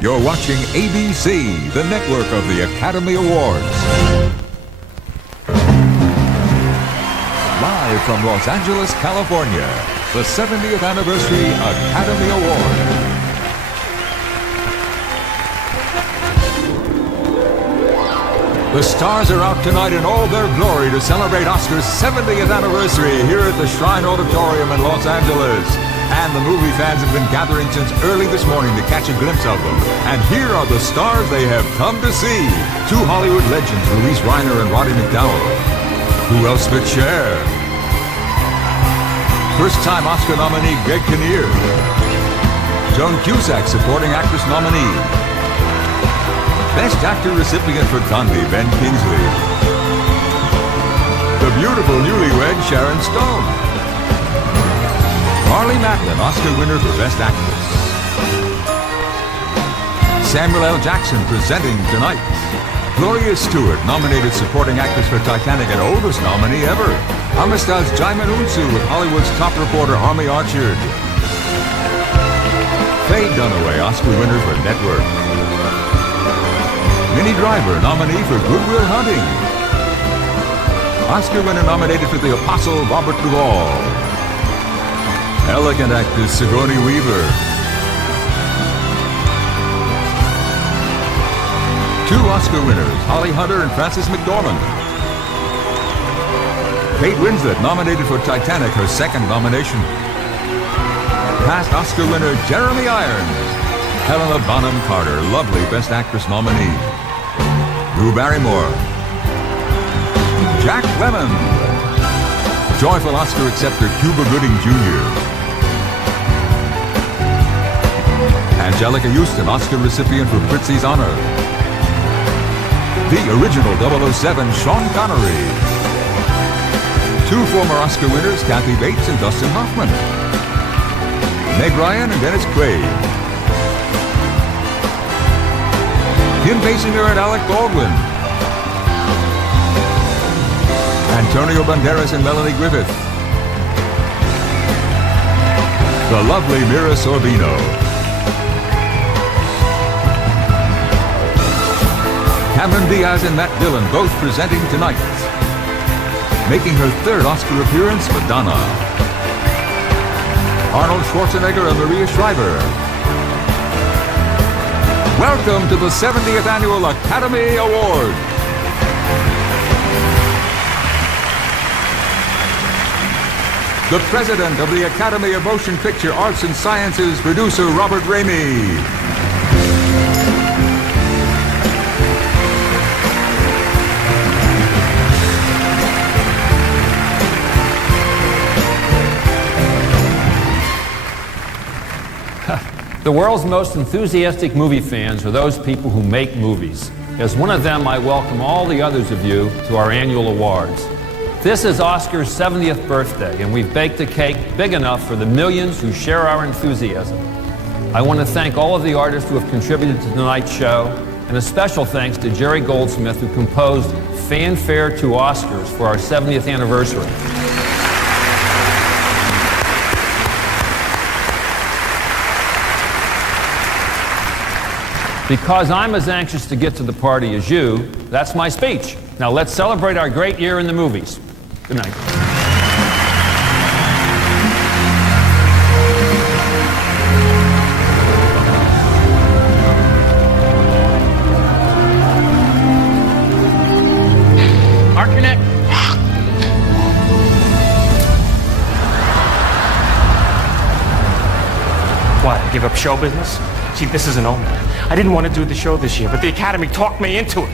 You're watching ABC, the network of the Academy Awards. Live from Los Angeles, California, the 70th Anniversary Academy Award. The stars are out tonight in all their glory to celebrate Oscar's 70th anniversary here at the Shrine Auditorium in Los Angeles. And the movie fans have been gathering since early this morning to catch a glimpse of them. And here are the stars they have come to see. Two Hollywood legends, Louise Reiner and Roddy McDowall. Who else but Cher? First-time Oscar nominee Greg Kinnear. Joan Cusack, supporting actress nominee. Best Actor recipient for Gandhi, Ben Kingsley. The beautiful newlywed Sharon Stone. Marlee Matlin, Oscar winner for Best Actress. Samuel L. Jackson presenting tonight. Gloria Stewart, nominated supporting actress for Titanic and oldest nominee ever. Amistad's Jaimin Unsu with Hollywood's top reporter Army Archerd. Faye Dunaway, Oscar winner for Network. Minnie Driver, nominee for Good Will Hunting. Oscar winner nominated for The Apostle, Robert Duvall. Elegant actress Sigourney Weaver. Two Oscar winners, Holly Hunter and Frances McDormand. Kate Winslet, nominated for Titanic, her second nomination. Past Oscar winner Jeremy Irons. Helena Bonham Carter, lovely Best Actress nominee. Drew Barrymore. Jack Lemmon. Joyful Oscar acceptor Cuba Gooding Jr. Angelica Houston, Oscar recipient for Prizzi's Honor. The original 007, Sean Connery. Two former Oscar winners, Kathy Bates and Dustin Hoffman. Meg Ryan and Dennis Quaid. Kim Basinger and Alec Baldwin. Antonio Banderas and Melanie Griffith. The lovely Mira Sorvino. Cameron Diaz and Matt Dillon both presenting tonight. Making her third Oscar appearance, Madonna. Arnold Schwarzenegger and Maria Shriver. Welcome to the 70th Annual Academy Award. The President of the Academy of Motion Picture Arts and Sciences, producer Robert Ramey. The world's most enthusiastic movie fans are those people who make movies. As one of them, I welcome all the others of you to our annual awards. This is Oscar's 70th birthday, and we've baked a cake big enough for the millions who share our enthusiasm. I want to thank all of the artists who have contributed to tonight's show, and a special thanks to Jerry Goldsmith, who composed Fanfare to Oscars for our 70th anniversary. Because I'm as anxious to get to the party as you, that's my speech. Now let's celebrate our great year in the movies. Good night. Mark your neck. What, give up show business? See, this is an omen. I didn't want to do the show this year, but the Academy talked me into it.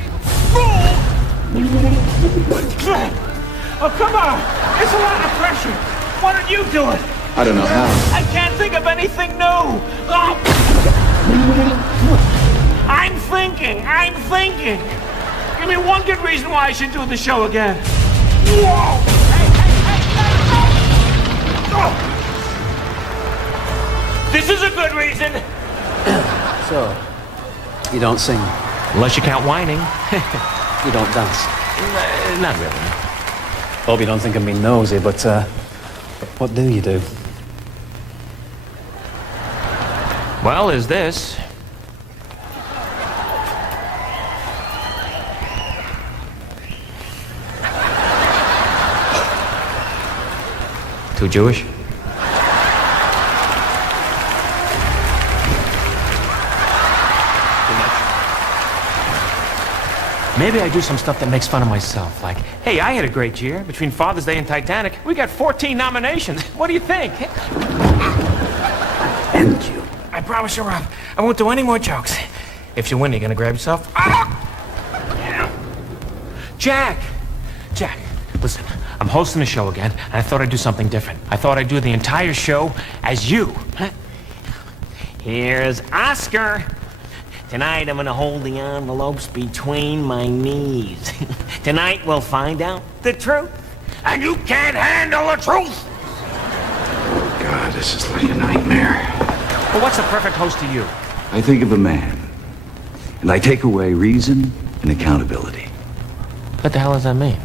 Oh, come on! It's a lot of pressure. Why don't you do it? I don't know how. I can't think of anything new. Oh. I'm thinking. Give me one good reason why I should do the show again. Whoa! Oh. This is a good reason. So, you don't sing? Unless you count whining. You don't dance? Not really. Hope you don't think I'm being nosy, but what do you do? Well, there's this. Too Jewish? Maybe I do some stuff that makes fun of myself, like, hey, I had a great year. Between Father's Day and Titanic, we got 14 nominations. What do you think? And you. I promise you, Rob, I won't do any more jokes. If you win, you're gonna grab yourself. Jack! Jack, listen, I'm hosting the show again, and I thought I'd do something different. I thought I'd do the entire show as you. Here's Oscar. Tonight, I'm gonna hold the envelopes between my knees. Tonight, we'll find out the truth. And you can't handle the truth! Oh, God, this is like a nightmare. Well, what's the perfect host to you? I think of a man, and I take away reason and accountability. What the hell does that mean?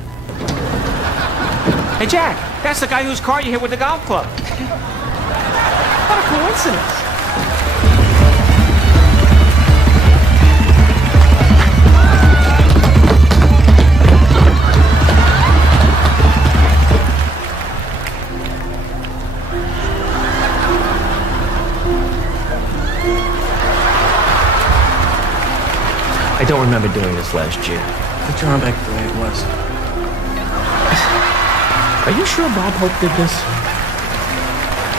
Hey, Jack, that's the guy whose car you hit with the golf club. What a coincidence. I don't remember doing this last year. Put your arm back the way it was. Are you sure Bob Hope did this?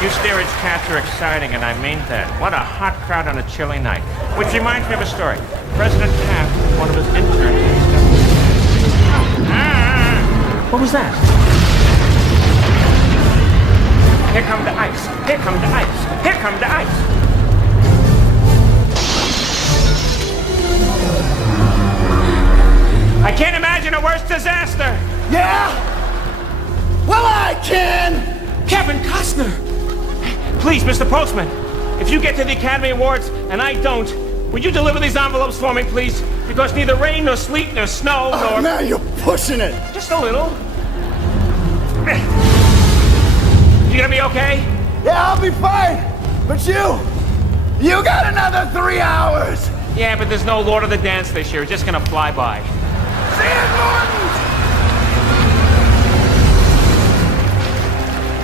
You steerage cats are exciting, and I mean that. What a hot crowd on a chilly night. Which reminds me of a story. President Taft, one of his interns... What was that? Here come the ice. Here come the ice. Here come the ice. I can't imagine a worse disaster! Yeah? Well, I can! Kevin Costner! Please, Mr. Postman, if you get to the Academy Awards and I don't, would you deliver these envelopes for me, please? Because neither rain, nor sleet, nor snow, nor... Oh, now you're pushing it! Just a little. You gonna be okay? Yeah, I'll be fine! But you got another 3 hours! Yeah, but there's no Lord of the Dance this year. It's just gonna fly by. See you, Norton!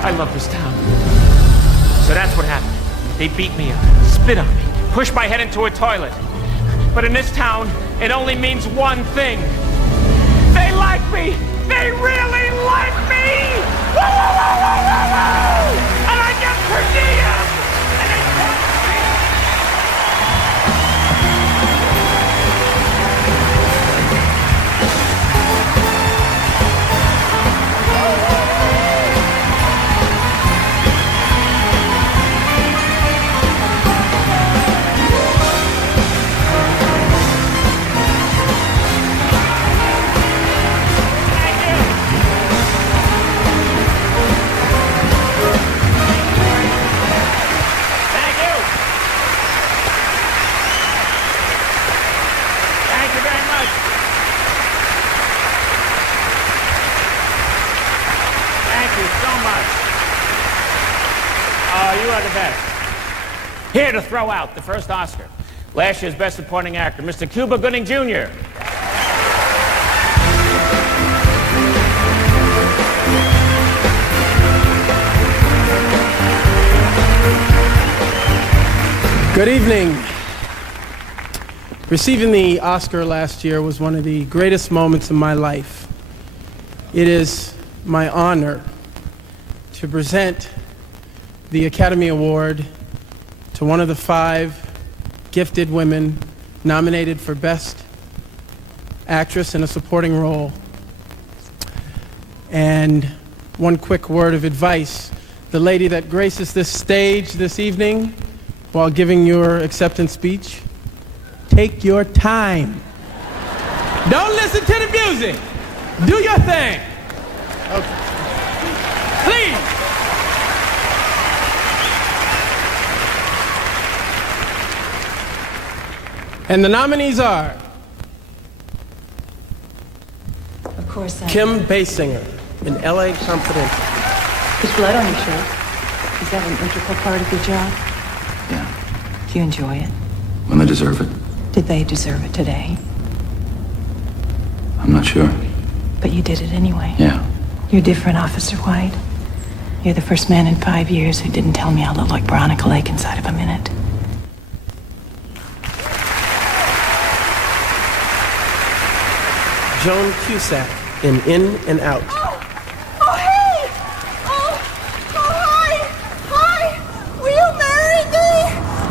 I love this town. So that's what happened. They beat me up, spit on me, pushed my head into a toilet. But in this town, it only means one thing. They like me! They really like me! Woo, woo, woo, woo, woo, woo! And I get per diem! And they want me! You are the best. Here to throw out the first Oscar. Last year's Best Supporting Actor, Mr. Cuba Gooding Jr. Good evening. Receiving the Oscar last year was one of the greatest moments of my life. It is my honor to present the Academy Award to one of the 5 gifted women nominated for Best Actress in a Supporting Role. And one quick word of advice. The lady that graces this stage this evening while giving your acceptance speech, take your time. Don't listen to the music. Do your thing. Okay. Please. And the nominees are Of course, Kim Basinger in L.A. Confidential. There's blood on your shirt. Is that an integral part of your job? Yeah, Do you enjoy it? when they deserve it. Did they deserve it today? I'm not sure. But you did it anyway. Yeah. You're different, Officer White. You're the first man in 5 years who didn't tell me I look like Veronica Lake inside of a minute. Joan Cusack in and Out. Oh, hey! Oh, hi! Hi! Will you marry me?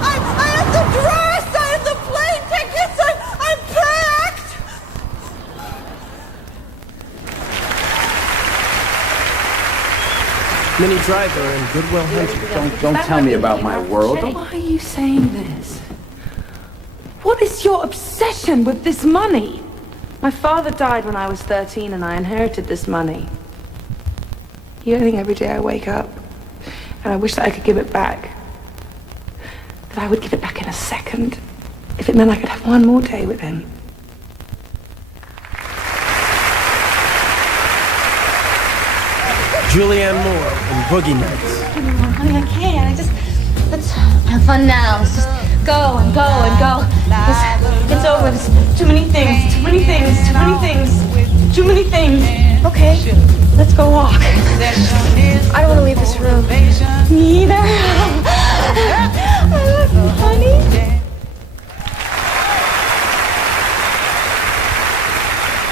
I have the dress, I have the plane tickets, I'm packed! Minnie Driver in Good Will Hunting. Don't tell me about my world. Why are you saying this? What is your obsession with this money? My father died when I was 13 and I inherited this money. You don't think every day I wake up and I wish that I could give it back? That I would give it back in a second if it meant I could have one more day with him. Julianne Moore in Boogie Nights. Honey, I can't. Let's have fun now. Let's just go and go and go. It's over. There's too many things, too many things, too many things, too many things. Okay, let's go walk. I don't want to leave this room. Me either. I love you, honey.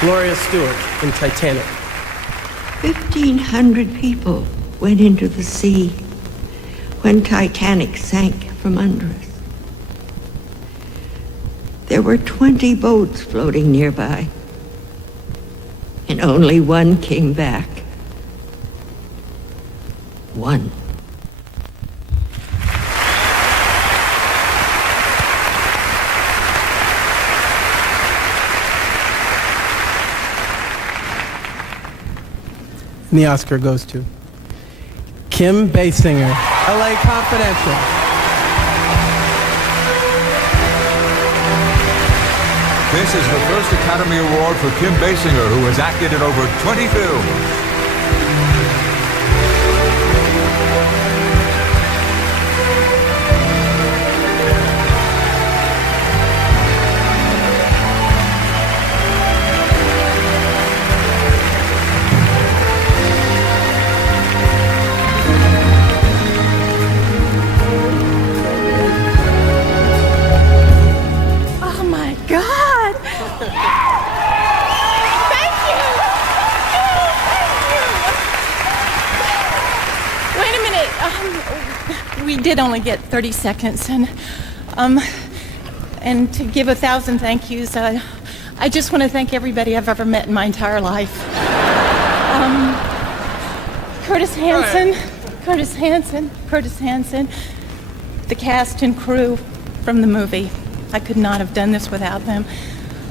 Gloria Stewart in Titanic. 1,500 people went into the sea when Titanic sank from under us. There were 20 boats floating nearby, and only one came back. One. And the Oscar goes to Kim Basinger, LA Confidential. This is the first Academy Award for Kim Basinger, who has acted in over 20 films. We did only get 30 seconds, and to give 1,000 thank yous, I just want to thank everybody I've ever met in my entire life. Curtis Hanson, the cast and crew from the movie. I could not have done this without them.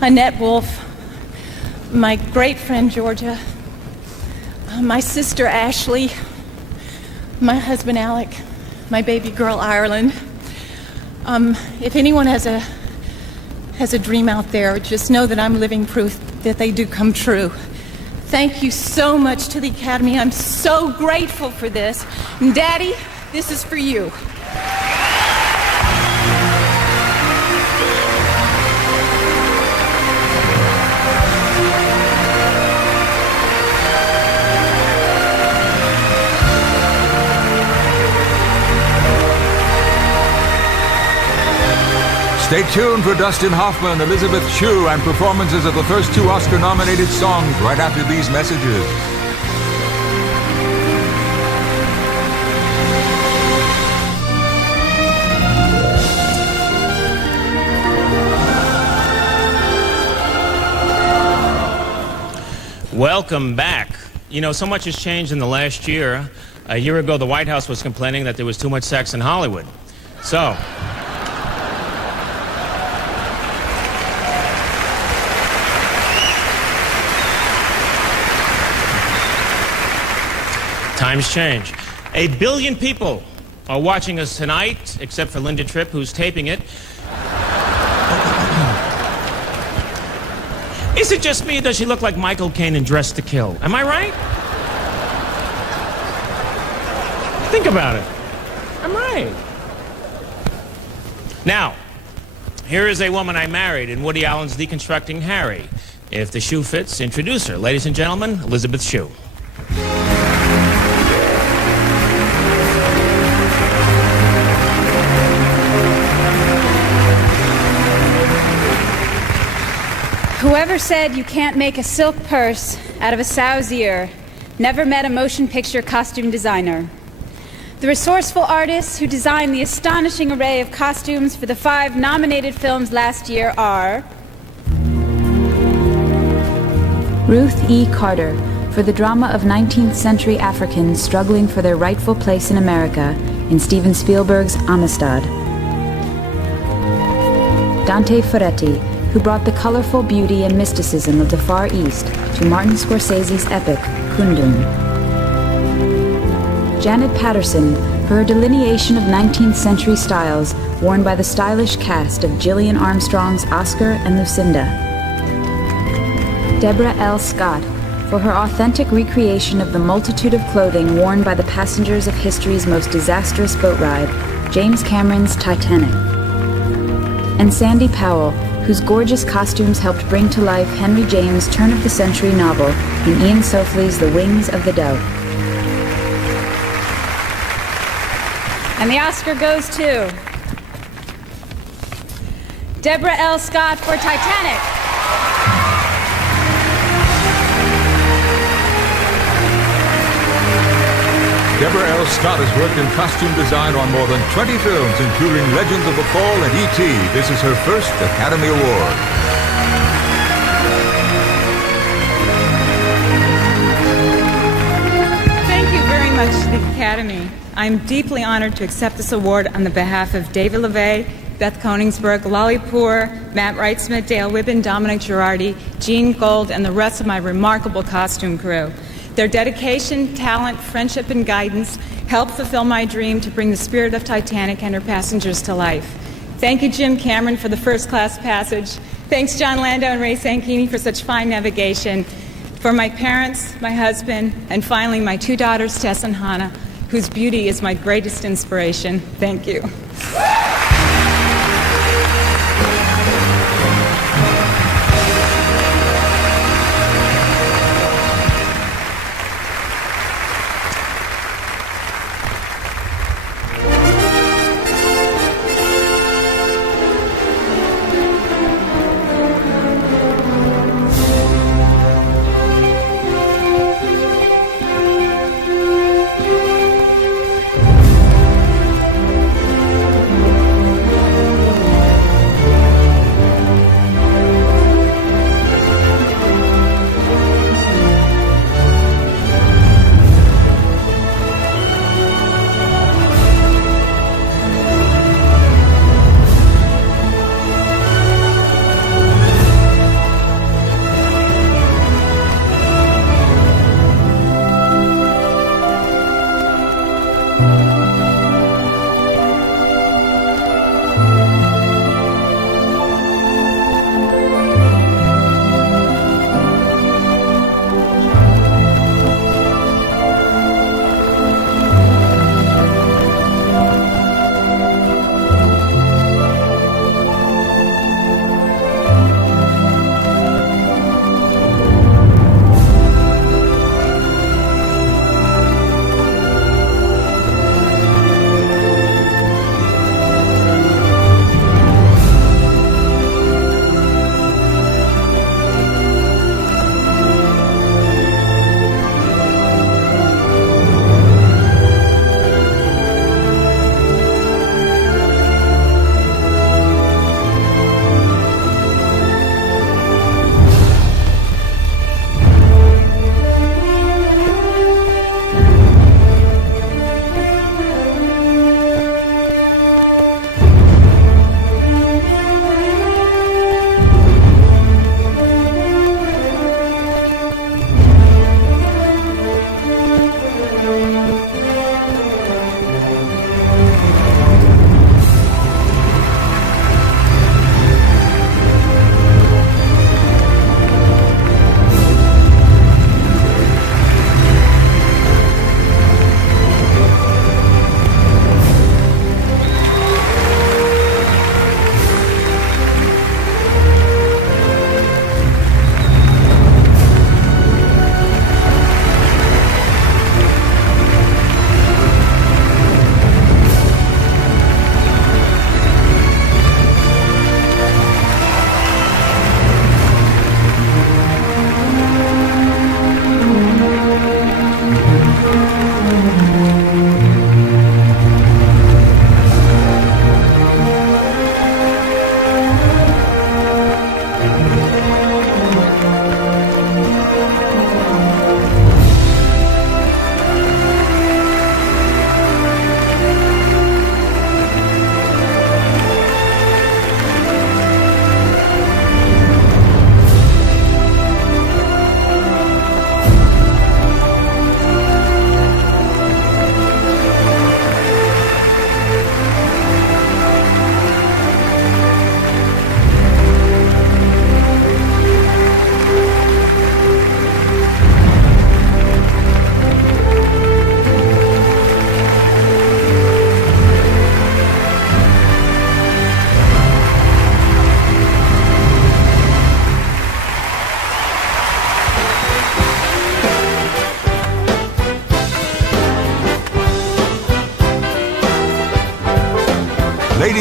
Annette Wolfe, my great friend Georgia, my sister Ashley, my husband Alec, my baby girl Ireland. If anyone has a dream out there, just know that I'm living proof that they do come true. Thank you so much to the Academy. I'm so grateful for this. And Daddy, this is for you. Stay tuned for Dustin Hoffman, Elizabeth Shue, and performances of the first two Oscar-nominated songs right after these messages. Welcome back. You know, so much has changed in the last year. A year ago, the White House was complaining that there was too much sex in Hollywood. So, times change. 1 billion people are watching us tonight, except for Linda Tripp, who's taping it. Is it just me, or does she look like Michael Caine in Dressed to Kill? Am I right? Think about it. I'm right. Now, here is a woman I married in Woody Allen's Deconstructing Harry. If the shoe fits, introduce her. Ladies and gentlemen, Elizabeth Shue. Whoever said you can't make a silk purse out of a sow's ear never met a motion picture costume designer. The resourceful artists who designed the astonishing array of costumes for the 5 nominated films last year are Ruth E. Carter, for the drama of 19th century Africans struggling for their rightful place in America in Steven Spielberg's Amistad. Dante Ferretti, who brought the colorful beauty and mysticism of the Far East to Martin Scorsese's epic, Kundun. Janet Patterson, for her delineation of 19th century styles worn by the stylish cast of Gillian Armstrong's Oscar and Lucinda. Deborah L. Scott, for her authentic recreation of the multitude of clothing worn by the passengers of history's most disastrous boat ride, James Cameron's Titanic. And Sandy Powell, whose gorgeous costumes helped bring to life Henry James' turn-of-the-century novel in Ian Sofley's The Wings of the Dove. And the Oscar goes to Deborah L. Scott for Titanic. Deborah L. Scott has worked in costume design on more than 20 films, including Legends of the Fall and E.T. This is her first Academy Award. Thank you very much to the Academy. I'm deeply honored to accept this award on the behalf of David LeVay, Beth Koningsberg, Lolly Poor, Matt Wrightsmith, Dale Wibbin, Dominic Girardi, Jean Gold, and the rest of my remarkable costume crew. Their dedication, talent, friendship, and guidance helped fulfill my dream to bring the spirit of Titanic and her passengers to life. Thank you, Jim Cameron, for the first-class passage. Thanks, John Lando and Ray Sanchini, for such fine navigation. For my parents, my husband, and finally my 2 daughters, Tess and Hannah, whose beauty is my greatest inspiration. Thank you.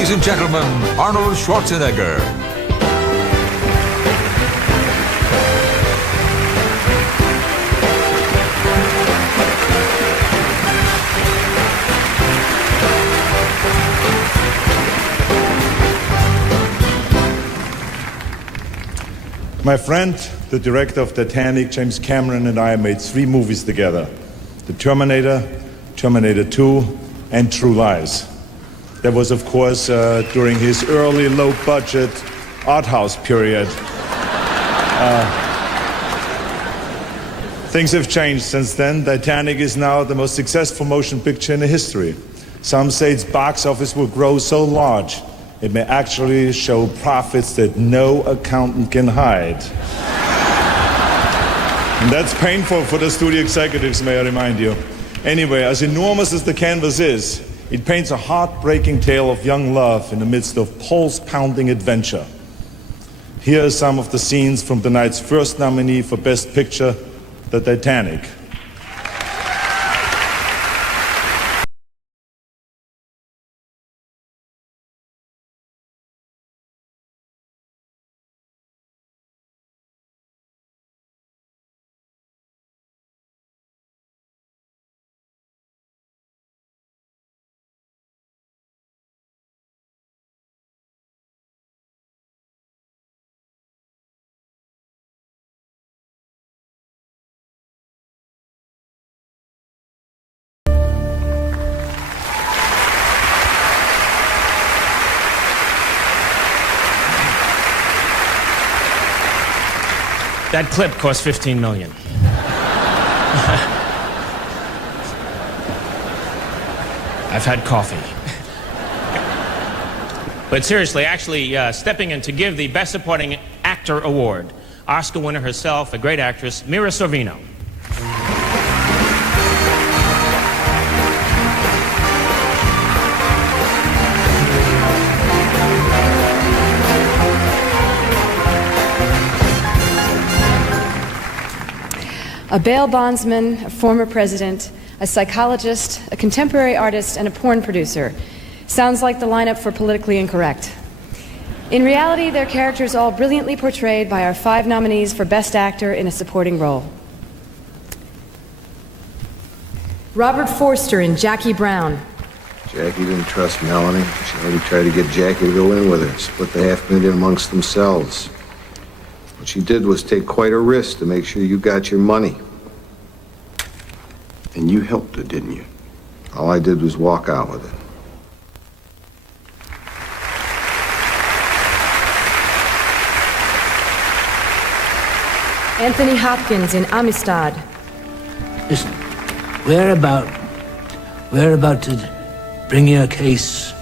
Ladies and gentlemen, Arnold Schwarzenegger. My friend, the director of Titanic, James Cameron, and I made 3 movies together. The Terminator, Terminator 2, and True Lies. That was, of course, during his early, low-budget art house period. Things have changed since then. Titanic is now the most successful motion picture in history. Some say its box office will grow so large it may actually show profits that no accountant can hide. And that's painful for the studio executives, may I remind you. Anyway, as enormous as the canvas is, it paints a heartbreaking tale of young love in the midst of pulse-pounding adventure. Here are some of the scenes from tonight's first nominee for Best Picture, The Titanic. That clip cost $15 million. I've had coffee. But seriously, actually, stepping in to give the Best Supporting Actor award, Oscar winner herself, a great actress, Mira Sorvino. A bail bondsman, a former president, a psychologist, a contemporary artist, and a porn producer. Sounds like the lineup for Politically Incorrect. In reality, their characters all brilliantly portrayed by our 5 nominees for Best Actor in a Supporting Role. Robert Forster in Jackie Brown. Jackie didn't trust Melanie. She already tried to get Jackie to go in with her, split the $500,000 amongst themselves. What she did was take quite a risk to make sure you got your money. And you helped her, didn't you? All I did was walk out with it. Anthony Hopkins in Amistad. Listen, we're about to bring your case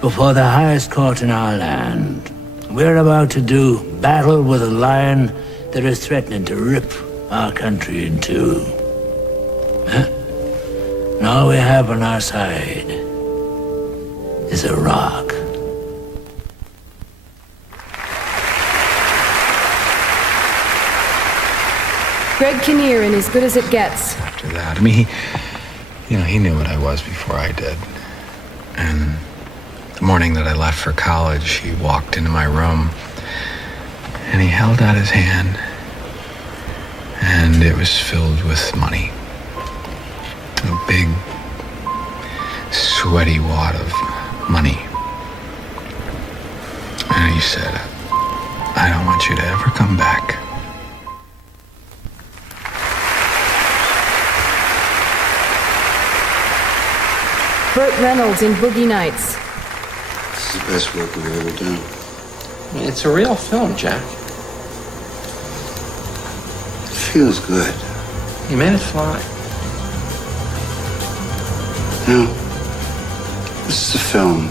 before the highest court in our land. We're about to do battle with a lion that is threatening to rip our country in two. Huh? And all we have on our side is a rock. Greg Kinnear in As Good as It Gets. After that, I mean, he knew what I was before I did. And the morning that I left for college, he walked into my room and he held out his hand and it was filled with money. A big, sweaty wad of money. And he said, I don't want you to ever come back. Burt Reynolds in Boogie Nights. This is the best work we've ever done. It's a real film, Jack. It feels good. You made it fly. This is a film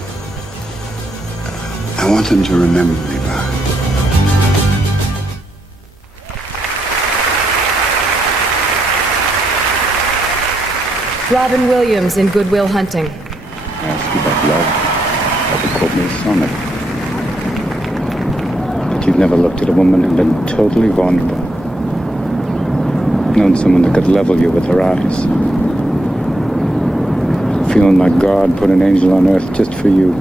I want them to remember me by. Robin Williams in Good Will Hunting. I asked you about love. Like you quote me a sonnet. But you've never looked at a woman and been totally vulnerable. Known someone that could level you with her eyes. Feeling like God put an angel on earth just for you.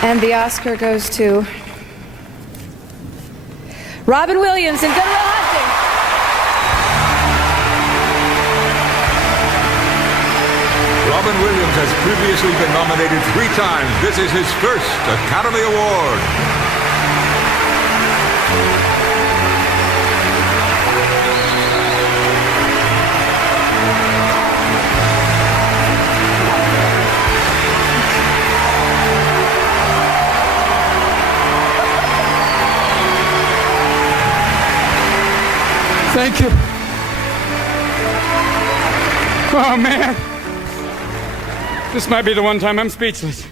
And the Oscar goes to Robin Williams in Good Will Hunting. Robin Williams has previously been nominated 3 times. This is his first Academy Award. Thank you. Oh, man. This might be the one time I'm speechless.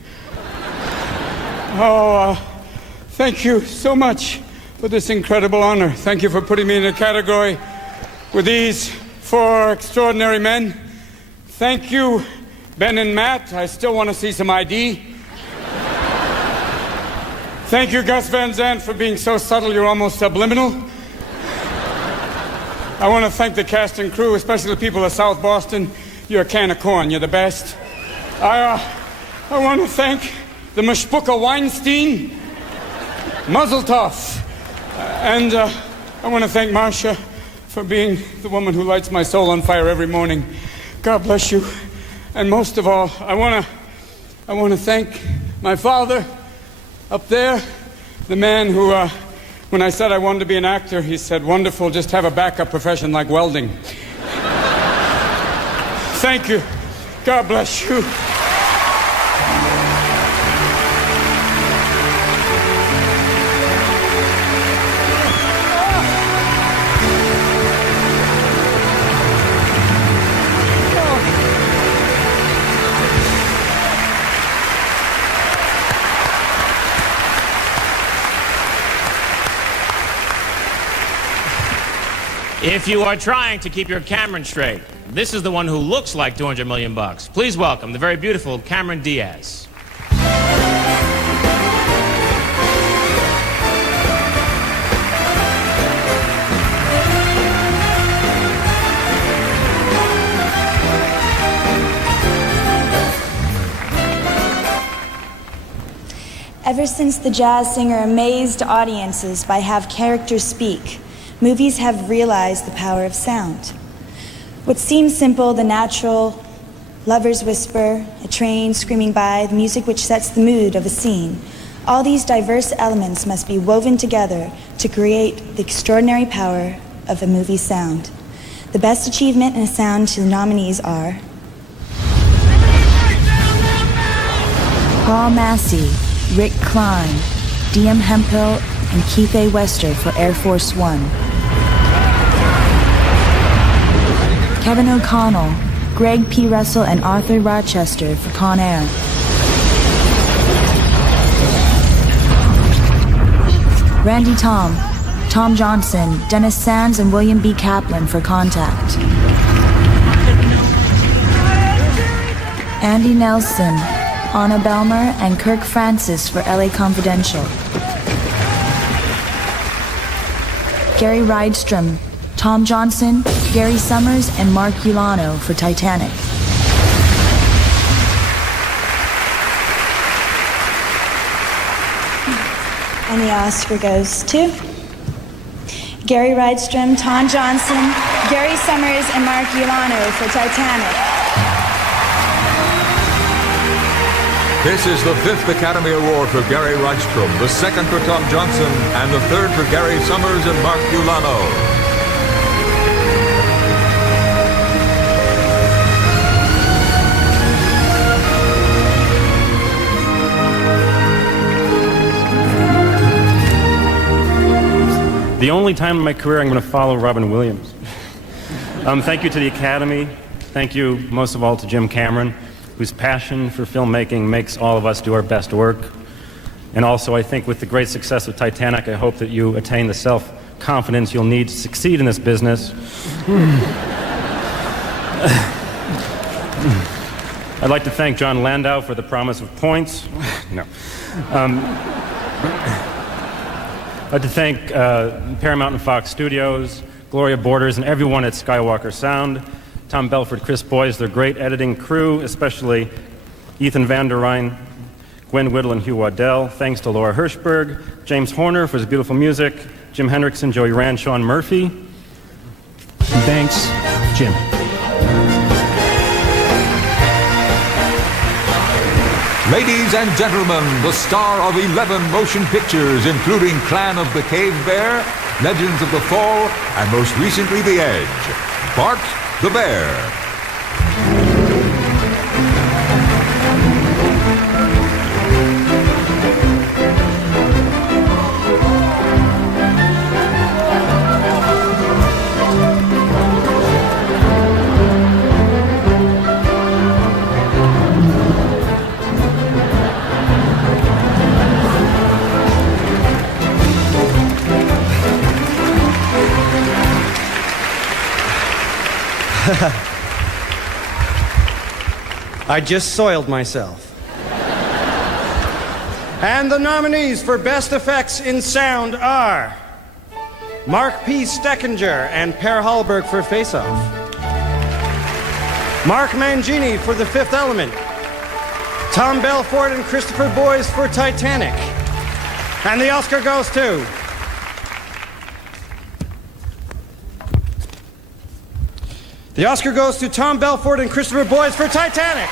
Thank you so much for this incredible honor. Thank you for putting me in a category with these 4 extraordinary men. Thank you, Ben and Matt. I still want to see some ID. Thank you, Gus Van Sant, for being so subtle you're almost subliminal. I want to thank the cast and crew, especially the people of South Boston. You're a can of corn. You're the best. I want to thank the Mashpuka Weinstein, Mazel Tov. And I want to thank Marcia for being the woman who lights my soul on fire every morning. God bless you. And most of all, I want to thank my father up there, the man who, when I said I wanted to be an actor, he said, "Wonderful, just have a backup profession like welding." Thank you. God bless you. If you are trying to keep your Cameron straight, this is the one who looks like $200 million. Please welcome the very beautiful Cameron Diaz. Ever since the jazz singer amazed audiences by Have Characters Speak, movies have realized the power of sound. What seems simple, the natural lover's whisper, a train screaming by, the music which sets the mood of a scene, all these diverse elements must be woven together to create the extraordinary power of a movie's sound. The best achievement in a sound to the nominees are Paul Massey, Rick Klein, D.M. Hemphill, and Keith A. Wester for Air Force One. Kevin O'Connell, Greg P. Russell, and Arthur Rochester for Con Air. Randy Tom, Tom Johnson, Dennis Sands, and William B. Kaplan for Contact. Andy Nelson, Anna Belmer, and Kirk Francis for LA Confidential. Gary Rydstrom, Tom Johnson, Gary Summers, and Mark Ulano for Titanic. And the Oscar goes to Gary Rydstrom, Tom Johnson, Gary Summers, and Mark Ulano for Titanic. This is the 5th Academy Award for Gary Rydstrom, the 2nd for Tom Johnson, and the 3rd for Gary Summers and Mark Ulano. The only time in my career I'm going to follow Robin Williams. Thank you to the Academy. Thank you, most of all, to Jim Cameron, whose passion for filmmaking makes all of us do our best work. And also, I think with the great success of Titanic, I hope that you attain the self-confidence you'll need to succeed in this business. I'd like to thank John Landau for the promise of points. No. I'd like to thank Paramount and Fox Studios, Gloria Borders, and everyone at Skywalker Sound, Tom Belford, Chris Boyes, their great editing crew, especially Ethan Van der Rijn, Gwen Whittle and Hugh Waddell. Thanks to Laura Hirschberg, James Horner for his beautiful music, Jim Hendrickson, Joey Rand, Sean Murphy. And thanks, Jim. Ladies and gentlemen, the star of 11 motion pictures, including Clan of the Cave Bear, Legends of the Fall, and most recently The Edge, Bart the Bear. I just soiled myself. And the nominees for Best Effects in Sound are Mark P. Steckinger and Per Hallberg for Face Off, Mark Mangini for The Fifth Element, Tom Belfort and Christopher Boyes for Titanic, and the Oscar goes to Tom Belfort and Christopher Boyes for Titanic.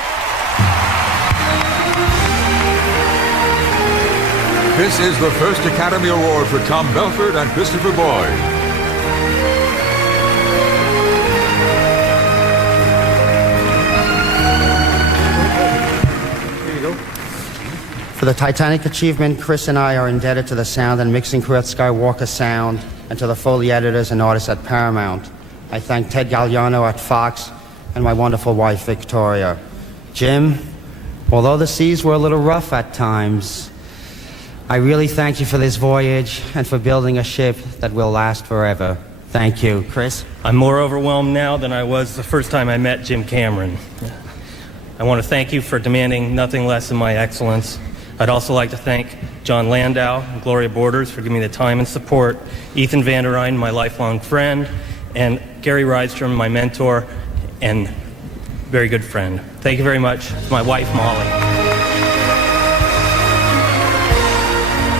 This is the first Academy Award for Tom Belfort and Christopher Boyes. Here you go. For the Titanic achievement, Chris and I are indebted to the sound and mixing crew at Skywalker Sound and to the Foley editors and artists at Paramount. I thank Ted Galliano at Fox and my wonderful wife, Victoria. Jim, although the seas were a little rough at times, I really thank you for this voyage and for building a ship that will last forever. Thank you. Chris? I'm more overwhelmed now than I was the first time I met Jim Cameron. I want to thank you for demanding nothing less than my excellence. I'd also like to thank John Landau and Gloria Borders for giving me the time and support, Ethan Van der Rijn, my lifelong friend, and Gary Rydstrom, my mentor and very good friend. Thank you very much. It's my wife, Molly.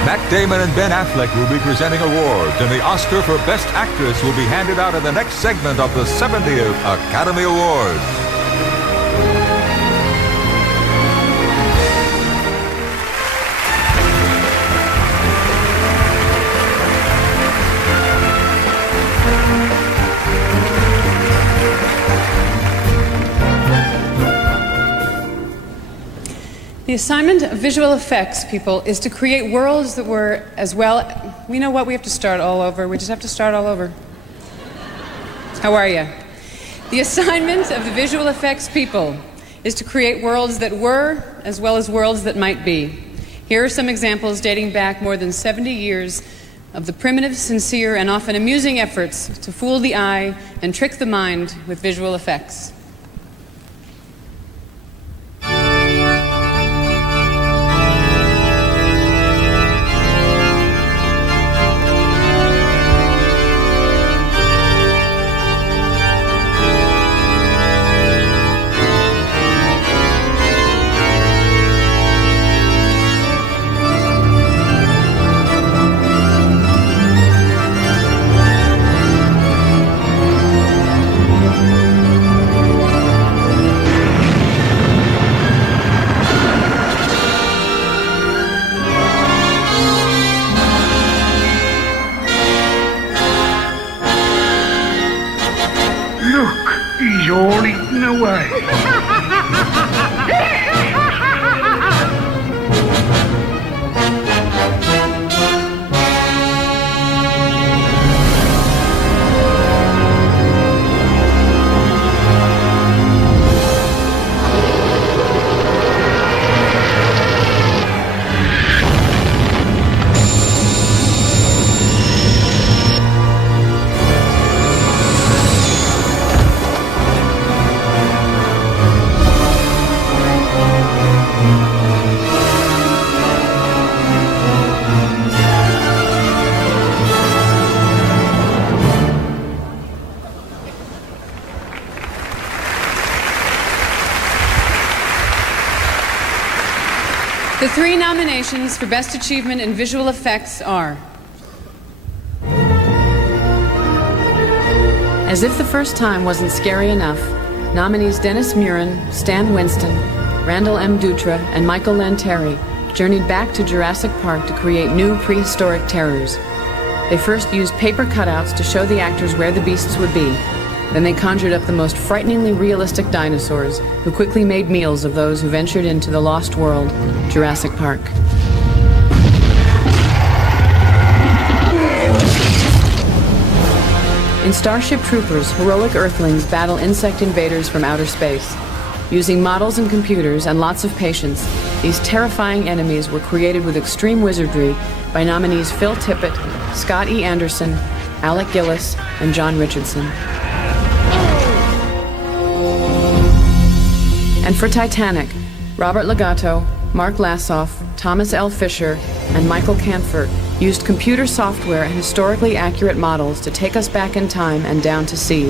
Matt Damon and Ben Affleck will be presenting awards, and the Oscar for Best Actress will be handed out in the next segment of the 70th Academy Awards. The assignment of visual effects people is to create worlds that were as well. We know what, we have to start all over. We just have to start all over. How are you? The assignment of the visual effects people is to create worlds that were as well as worlds that might be. Here are some examples dating back more than 70 years of the primitive, sincere, and often amusing efforts to fool the eye and trick the mind with visual effects. He's all eaten away. The three nominations for Best Achievement in Visual Effects are... As if the first time wasn't scary enough, nominees Dennis Muren, Stan Winston, Randall M. Dutra, and Michael Lanteri journeyed back to Jurassic Park to create new prehistoric terrors. They first used paper cutouts to show the actors where the beasts would be. Then they conjured up the most frighteningly realistic dinosaurs, who quickly made meals of those who ventured into the lost world, Jurassic Park. In Starship Troopers, heroic Earthlings battle insect invaders from outer space. Using models and computers and lots of patience, these terrifying enemies were created with extreme wizardry by nominees Phil Tippett, Scott E. Anderson, Alec Gillis, and John Richardson. And for Titanic, Robert Legato, Mark Lassoff, Thomas L. Fisher, and Michael Canfer used computer software and historically accurate models to take us back in time and down to sea.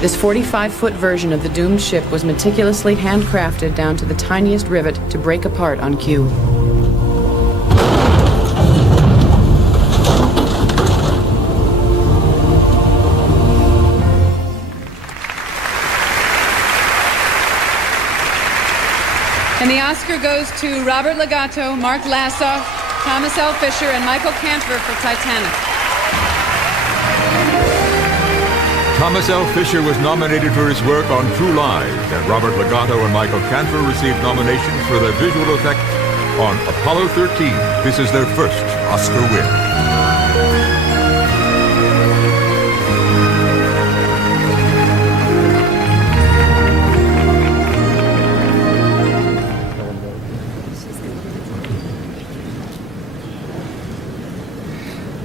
This 45-foot version of the doomed ship was meticulously handcrafted down to the tiniest rivet to break apart on cue. And the Oscar goes to Robert Legato, Mark Lassoff, Thomas L. Fisher, and Michael Canfer for Titanic. Thomas L. Fisher was nominated for his work on True Lies, and Robert Legato and Michael Canfer received nominations for their visual effects on Apollo 13. This is their first Oscar win.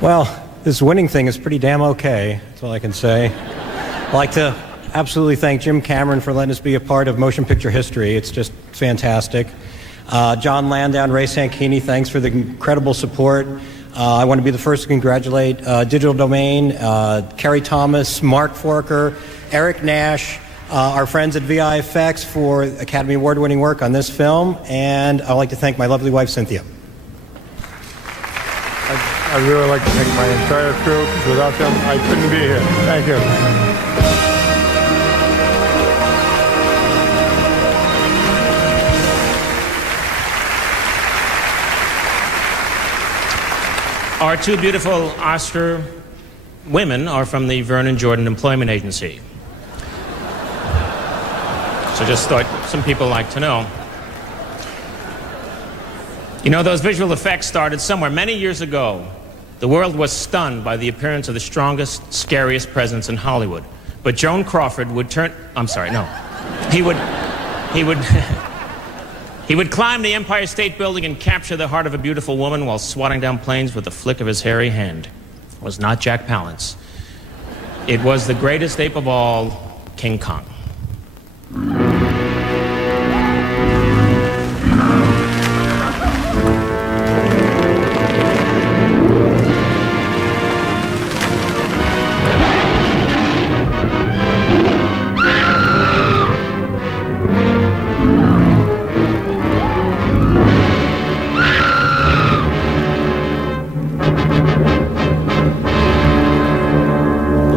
Well, this winning thing is pretty damn okay. That's all I can say. I'd like to absolutely thank Jim Cameron for letting us be a part of motion picture history. It's just fantastic. John Landau and Ray Sanchini, thanks for the incredible support. I want to be the first to congratulate Digital Domain, Kerry Thomas, Mark Forker, Eric Nash, our friends at VIFX for Academy Award-winning work on this film, and I'd like to thank my lovely wife, Cynthia. I'd really like to thank my entire crew, because without them, I couldn't be here. Thank you. Our two beautiful Oscar women are from the Vernon Jordan Employment Agency. So just thought some people like to know. You know, those visual effects started somewhere many years ago. The world was stunned by the appearance of the strongest, scariest presence in Hollywood. But Joan Crawford would turn... I'm sorry, no. He would climb the Empire State Building and capture the heart of a beautiful woman while swatting down planes with a flick of his hairy hand. It was not Jack Palance. It was the greatest ape of all, King Kong.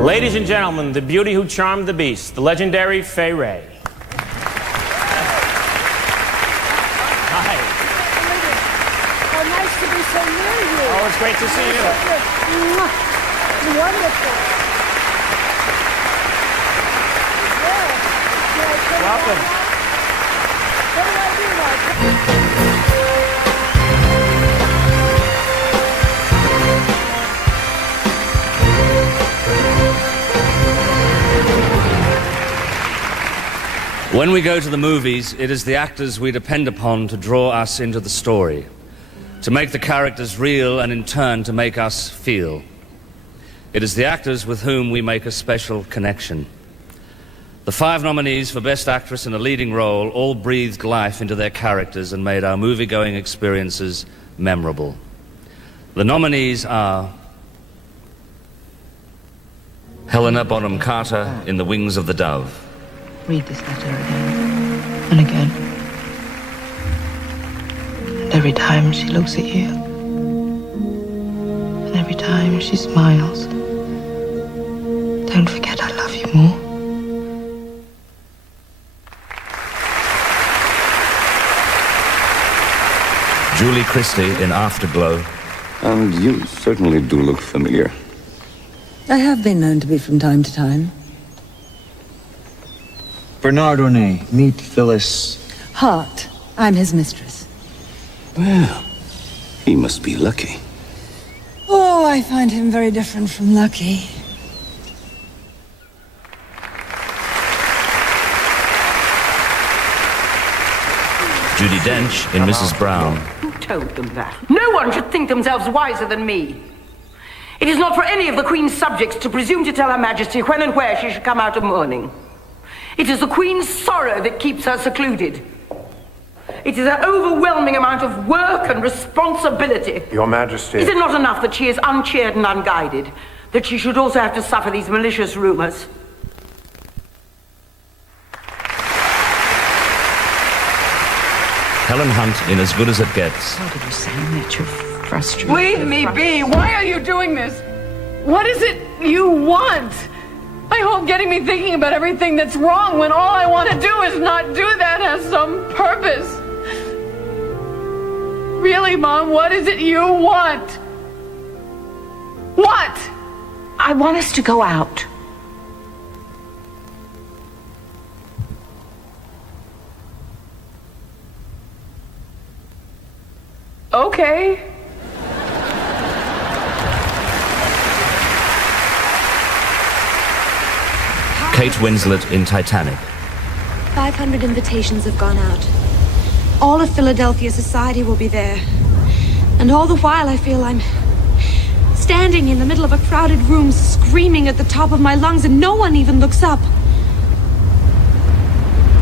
Ladies and gentlemen, the beauty who charmed the beast, the legendary Fay Wray. Hi. How nice to be so near you. Oh, it's great to see you. Wonderful. Welcome. What do I do like? When we go to the movies, it is the actors we depend upon to draw us into the story, to make the characters real and in turn to make us feel. It is the actors with whom we make a special connection. The 5 nominees for Best Actress in a Leading Role all breathed life into their characters and made our movie-going experiences memorable. The nominees are Helena Bonham Carter in The Wings of the Dove. Read this letter again and again. every time she looks at you. And every time she smiles. Don't forget I love you more. Julie Christie in Afterglow. And you certainly do look familiar. I have been known to be from time to time. Bernard Ornay, meet Phyllis. Hart. I'm his mistress. Well, he must be lucky. Oh, I find him very different from lucky. Judi Dench in Mrs. Brown. Who told them that? No one should think themselves wiser than me. It is not for any of the Queen's subjects to presume to tell Her Majesty when and where she should come out of mourning. It is the Queen's sorrow that keeps her secluded. It is an overwhelming amount of work and responsibility. Your Majesty. Is it not enough that she is uncheered and unguided? That she should also have to suffer these malicious rumors? Helen Hunt in As Good as It Gets. How did you sound that you're frustrated? Leave me be. Why are you doing this? What is it you want? I hope getting me thinking about everything that's wrong when all I want to do is not do that has some purpose. Really, Mom, what is it you want? What? I want us to go out. Okay. Kate Winslet in Titanic. 500 invitations have gone out. All of Philadelphia society will be there. And all the while I feel I'm standing in the middle of a crowded room screaming at the top of my lungs and no one even looks up.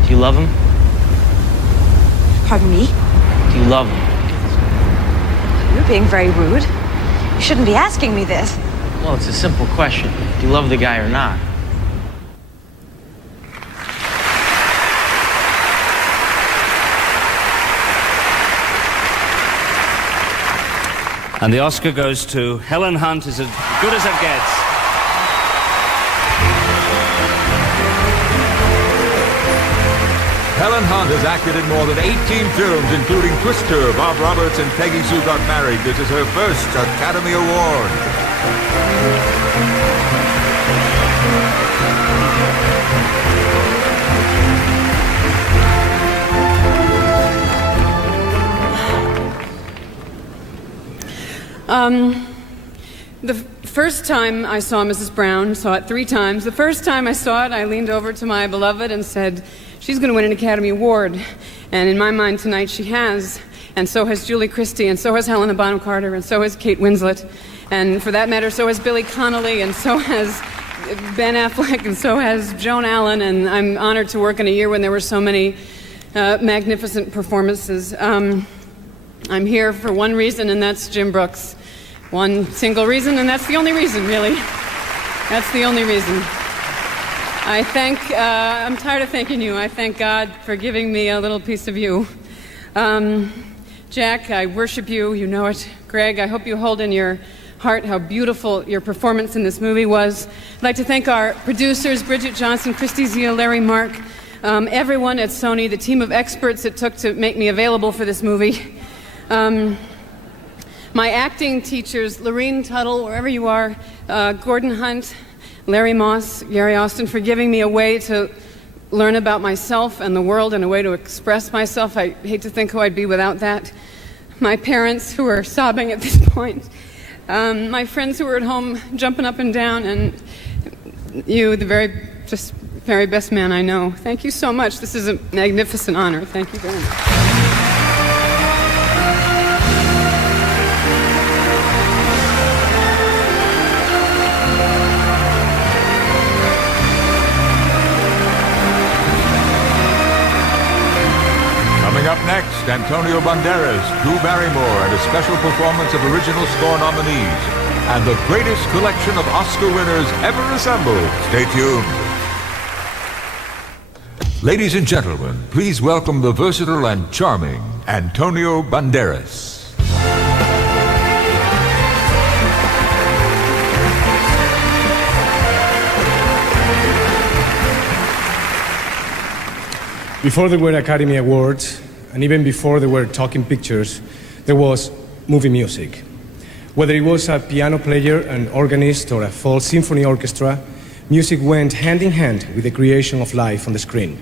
Do you love him? Pardon me? Do you love him? You're being very rude. You shouldn't be asking me this. Well, it's a simple question. Do you love the guy or not? And the Oscar goes to Helen Hunt, As Good as It Gets. Helen Hunt has acted in more than 18 films, including Twister, Bob Roberts, and Peggy Sue Got Married. This is her first Academy Award. The first time I saw Mrs. Brown, saw it 3 times. The first time I saw it, I leaned over to my beloved and said, she's going to win an Academy Award. And in my mind tonight, she has. And so has Julie Christie, and so has Helena Bonham Carter, and so has Kate Winslet. And for that matter, so has Billy Connolly, and so has Ben Affleck, and so has Joan Allen. And I'm honored to work in a year when there were so many magnificent performances. I'm here for one reason, and that's Jim Brooks. One single reason, and that's the only reason, really. That's the only reason. I'm tired of thanking you. I thank God for giving me a little piece of you. Jack, I worship you. You know it. Greg, I hope you hold in your heart how beautiful your performance in this movie was. I'd like to thank our producers, Bridget Johnson, Christy Zia, Larry Mark, everyone at Sony, the team of experts it took to make me available for this movie. My acting teachers, Lorene Tuttle, wherever you are, Gordon Hunt, Larry Moss, Gary Austin, for giving me a way to learn about myself and the world and a way to express myself. I hate to think who I'd be without that. My parents, who are sobbing at this point. My friends who are at home jumping up and down, and you, the very best man I know. Thank you so much. This is a magnificent honor. Thank you very much. Coming up next, Antonio Banderas, Drew Barrymore, and a special performance of original score nominees, and the greatest collection of Oscar winners ever assembled. Stay tuned. Ladies and gentlemen, please welcome the versatile and charming Antonio Banderas. Before there were Academy Awards, and even before there were talking pictures, there was movie music. Whether it was a piano player, an organist, or a full symphony orchestra, music went hand in hand with the creation of life on the screen.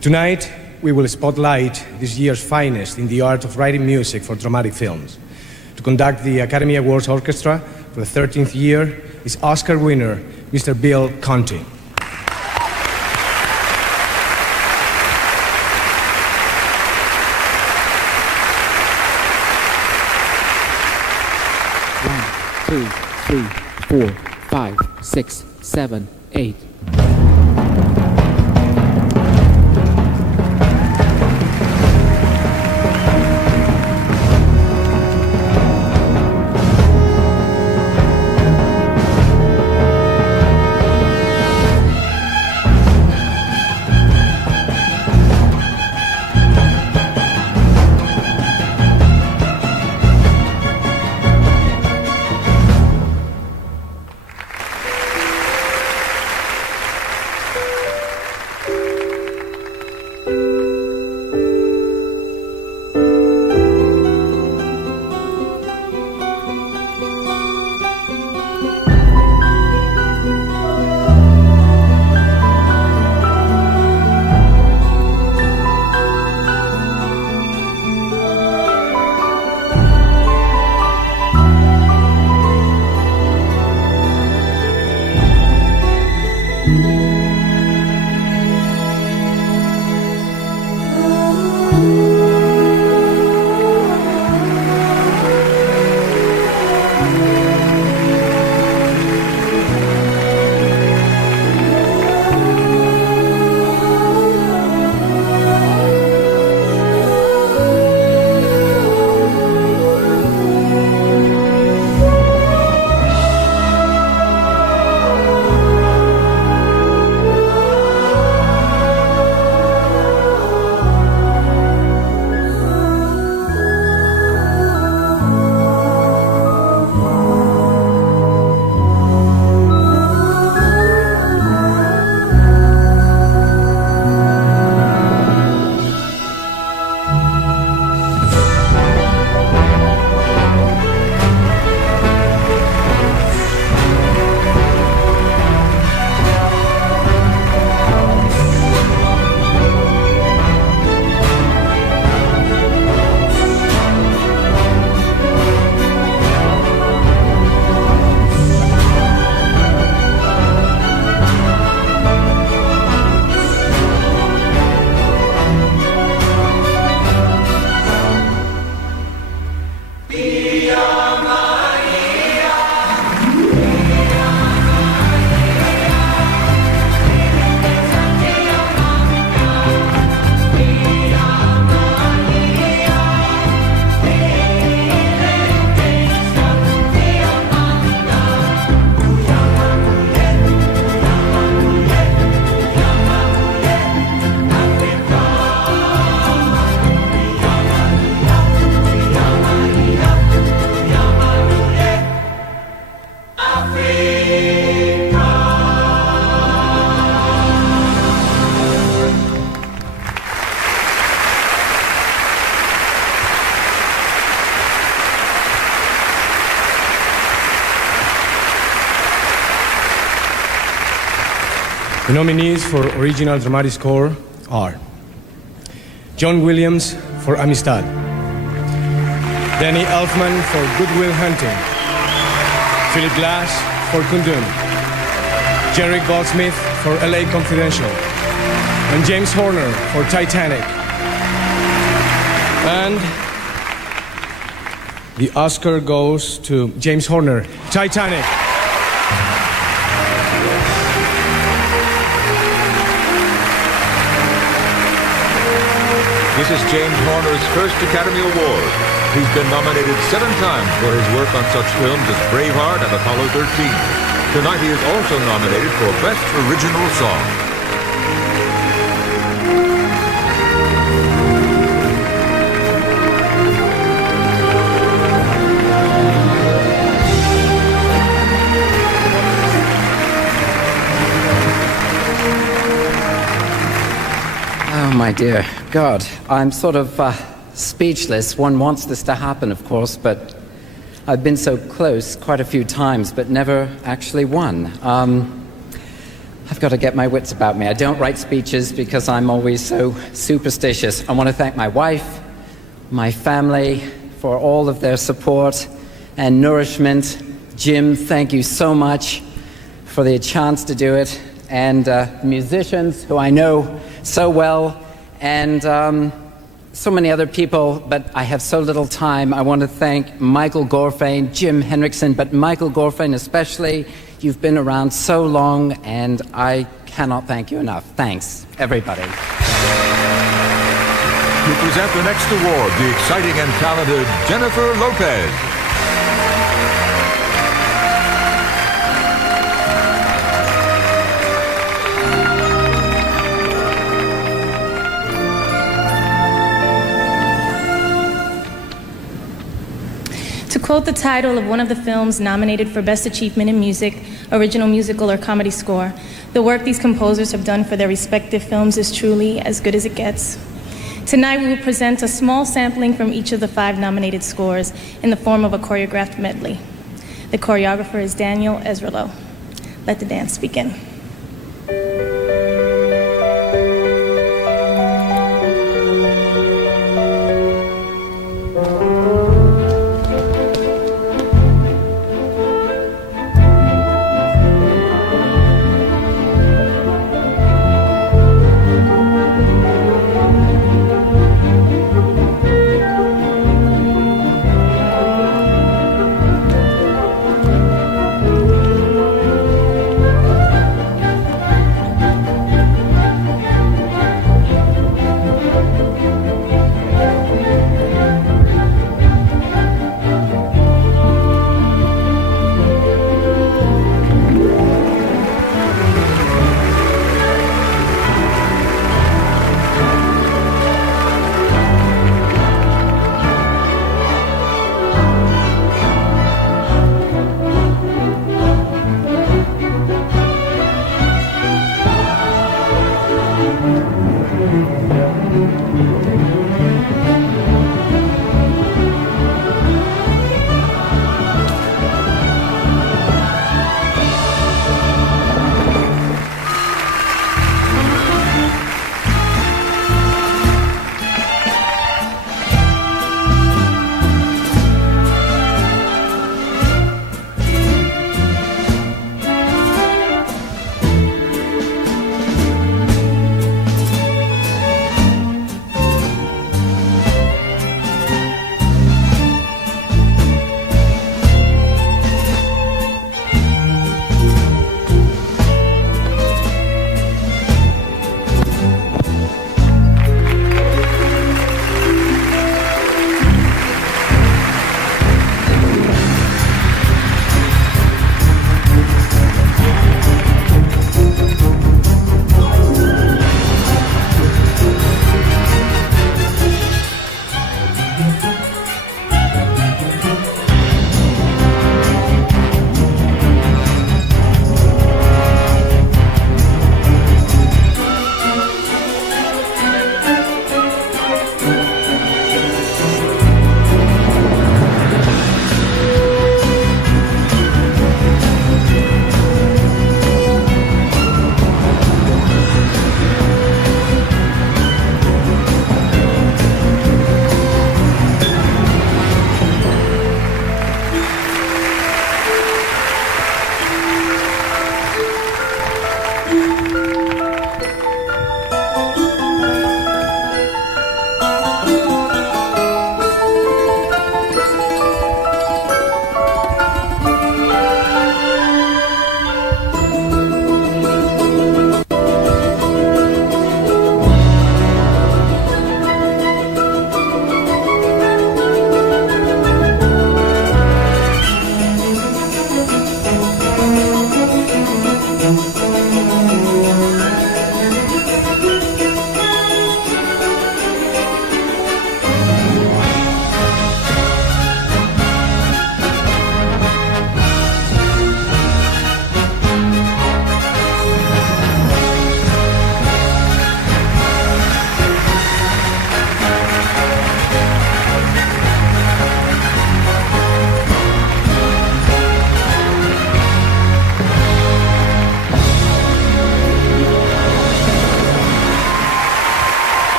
Tonight, we will spotlight this year's finest in the art of writing music for dramatic films. To conduct the Academy Awards Orchestra for the 13th year is Oscar winner, Mr. Bill Conti. Two, three, four, 5, 6, 7, 8. The nominees for Original Dramatic Score are John Williams for Amistad, Danny Elfman for Good Will Hunting, Philip Glass for Kundun, Jerry Goldsmith for LA Confidential, and James Horner for Titanic. And the Oscar goes to James Horner, Titanic. This is James Horner's first Academy Award. He's been nominated 7 times for his work on such films as Braveheart and Apollo 13. Tonight he is also nominated for Best Original Song. Oh, my dear God, I'm sort of speechless. One wants this to happen, of course, but I've been so close quite a few times, but never actually won. I've got to get my wits about me. I don't write speeches because I'm always so superstitious. I want to thank my wife, my family, for all of their support and nourishment. Jim, thank you so much for the chance to do it. And musicians who I know so well, and so many other people, but I have so little time. I want to thank Michael Gorfain, Jim Henriksen, but Michael Gorfain especially. You've been around so long, and I cannot thank you enough. Thanks, everybody. To present the next award, the exciting and talented Jennifer Lopez. To quote the title of one of the films nominated for Best Achievement in Music, Original Musical or Comedy Score, the work these composers have done for their respective films is truly as good as it gets. Tonight we will present a small sampling from each of the 5 nominated scores in the form of a choreographed medley. The choreographer is Daniel Ezralo. Let the dance begin.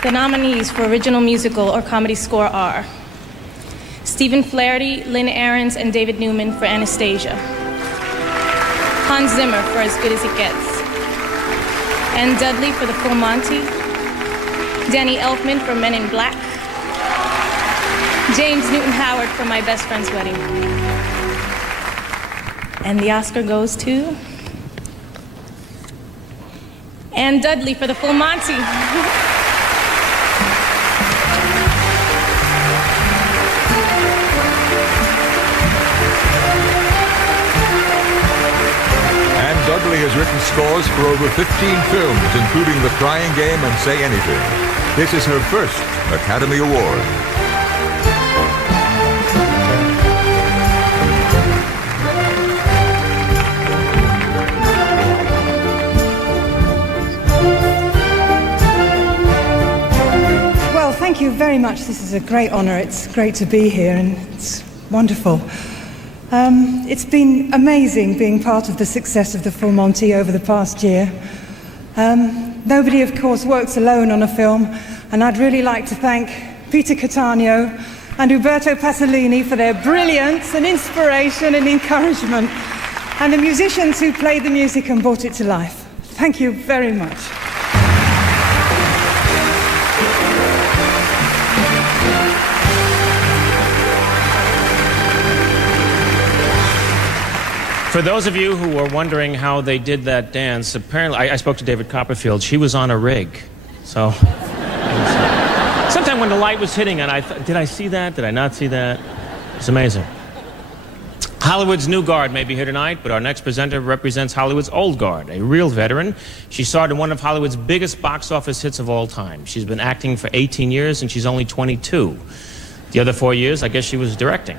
The nominees for original musical or comedy score are Stephen Flaherty, Lynn Ahrens, and David Newman for Anastasia. Hans Zimmer for As Good as It Gets. Ann Dudley for The Full Monty. Danny Elfman for Men in Black. James Newton Howard for My Best Friend's Wedding. And the Oscar goes to Ann Dudley for The Full Monty. Ann Dudley has written scores for over 15 films, including The Crying Game and Say Anything. This is her first Academy Award. Well, thank you very much. This is a great honor. It's great to be here, and it's wonderful. It's been amazing being part of the success of The Full Monty over the past year. Nobody, of course, works alone on a film, and I'd really like to thank Peter Cattaneo and Uberto Pasolini for their brilliance and inspiration and encouragement, and the musicians who played the music and brought it to life. Thank you very much. For those of you who were wondering how they did that dance, apparently, I spoke to David Copperfield. She was on a rig. So, sometime when the light was hitting and I thought, did I see that? Did I not see that? It's amazing. Hollywood's new guard may be here tonight, but our next presenter represents Hollywood's old guard, a real veteran. She starred in one of Hollywood's biggest box office hits of all time. She's been acting for 18 years and she's only 22. The other 4 years, I guess she was directing.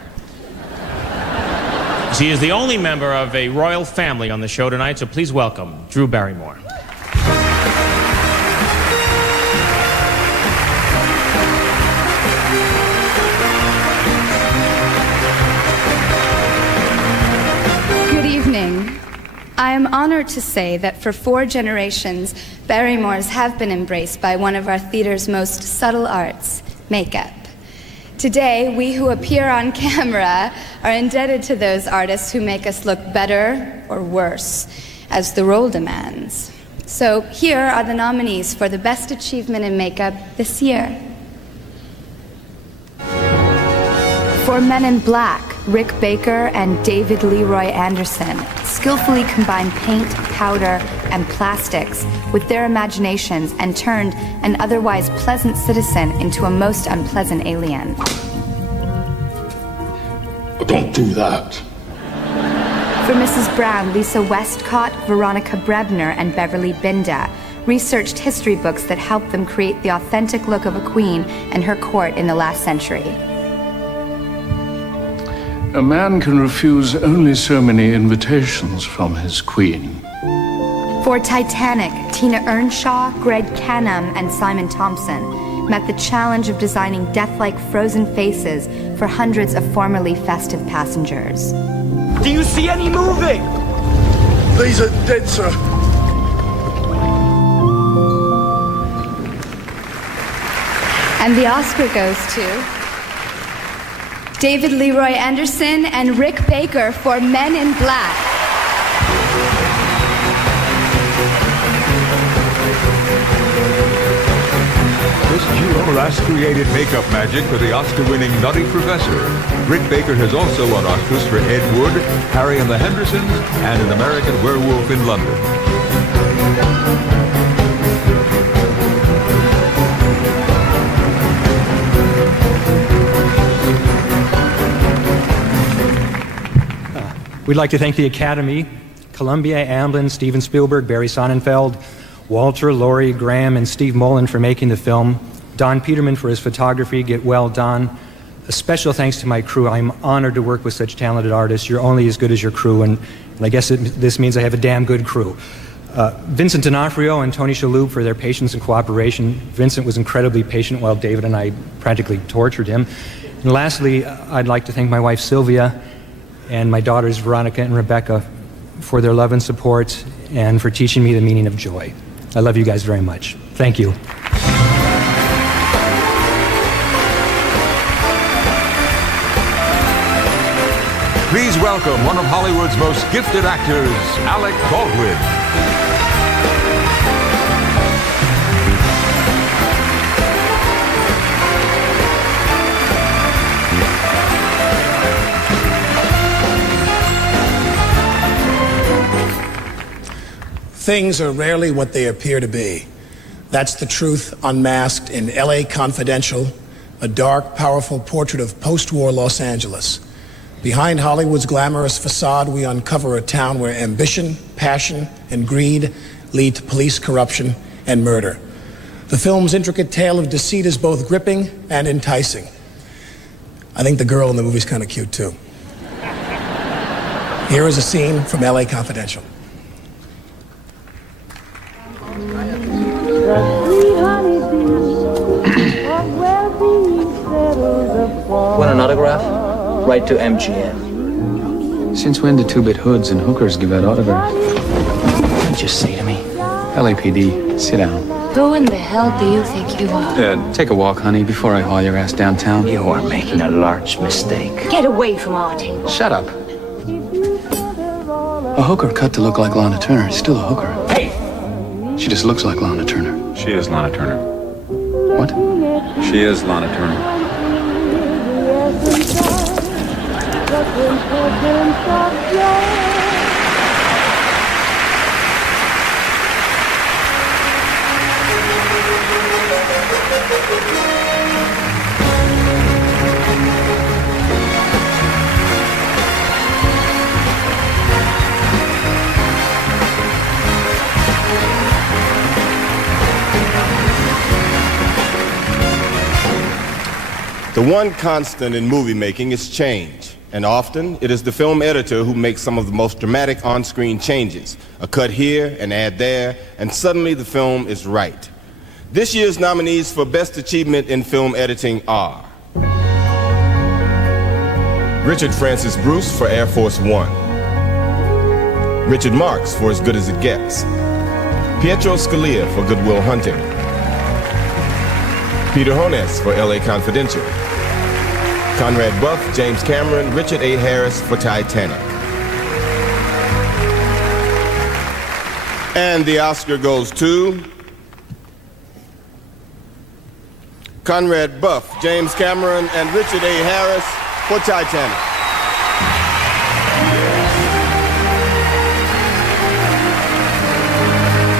She is the only member of a royal family on the show tonight, so please welcome Drew Barrymore. Good evening. I am honored to say that for 4 generations, Barrymores have been embraced by one of our theater's most subtle arts, makeup. Today, we who appear on camera are indebted to those artists who make us look better or worse, as the role demands. So here are the nominees for the Best Achievement in Makeup this year. For Men in Black, Rick Baker and David Leroy Anderson skillfully combined paint, powder, and plastics with their imaginations and turned an otherwise pleasant citizen into a most unpleasant alien. Don't do that. For Mrs. Brown, Lisa Westcott, Veronica Brebner, and Beverly Binda researched history books that helped them create the authentic look of a queen and her court in the last century. A man can refuse only so many invitations from his queen. For Titanic, Tina Earnshaw, Greg Canham, and Simon Thompson met the challenge of designing death-like frozen faces for hundreds of formerly festive passengers. Do you see any moving? These are dead, sir. And the Oscar goes to David Leroy Anderson and Rick Baker for Men in Black. This duo last created makeup magic for the Oscar-winning Nutty Professor. Rick Baker has also won Oscars for Ed Wood, Harry and the Hendersons, and An American Werewolf in London. We'd like to thank the Academy, Columbia, Amblin, Steven Spielberg, Barry Sonnenfeld, Walter, Laurie, Graham, and Steve Mullen for making the film, Don Peterman for his photography, Get Well Don. A special thanks to my crew. I'm honored to work with such talented artists. You're only as good as your crew, and I guess this means I have a damn good crew. Vincent D'Onofrio and Tony Shalhoub for their patience and cooperation. Vincent was incredibly patient while David and I practically tortured him. And lastly, I'd like to thank my wife Sylvia and my daughters Veronica and Rebecca for their love and support and for teaching me the meaning of joy. I love you guys very much. Thank you. Please welcome one of Hollywood's most gifted actors, Alec Baldwin. Things are rarely what they appear to be. That's the truth unmasked in LA Confidential, a dark, powerful portrait of post-war Los Angeles. Behind Hollywood's glamorous facade, we uncover a town where ambition, passion, and greed lead to police corruption and murder. The film's intricate tale of deceit is both gripping and enticing. I think the girl in the movie's kind of cute, too. Here is a scene from LA Confidential. Want an autograph? Write to MGM. Since when do two-bit hoods and hookers give out autographs? What did you say to me? LAPD, sit down. Who in the hell do you think you are? Take a walk, honey, before I haul your ass downtown. You are making a large mistake. Get away from our table. Shut up. A hooker cut to look like Lana Turner is still a hooker. Hey! She just looks like Lana Turner. She is Lana Turner. What? She is Lana Turner. The one constant in movie making is change, and often it is the film editor who makes some of the most dramatic on-screen changes. A cut here, an ad there, and suddenly the film is right. This year's nominees for Best Achievement in Film Editing are Richard Francis Bruce for Air Force One, Richard Marx for As Good as It Gets, Pietro Scalia for Good Will Hunting, Peter Hones for LA Confidential, Conrad Buff, James Cameron, Richard A. Harris for Titanic. And the Oscar goes to Conrad Buff, James Cameron, and Richard A. Harris for Titanic.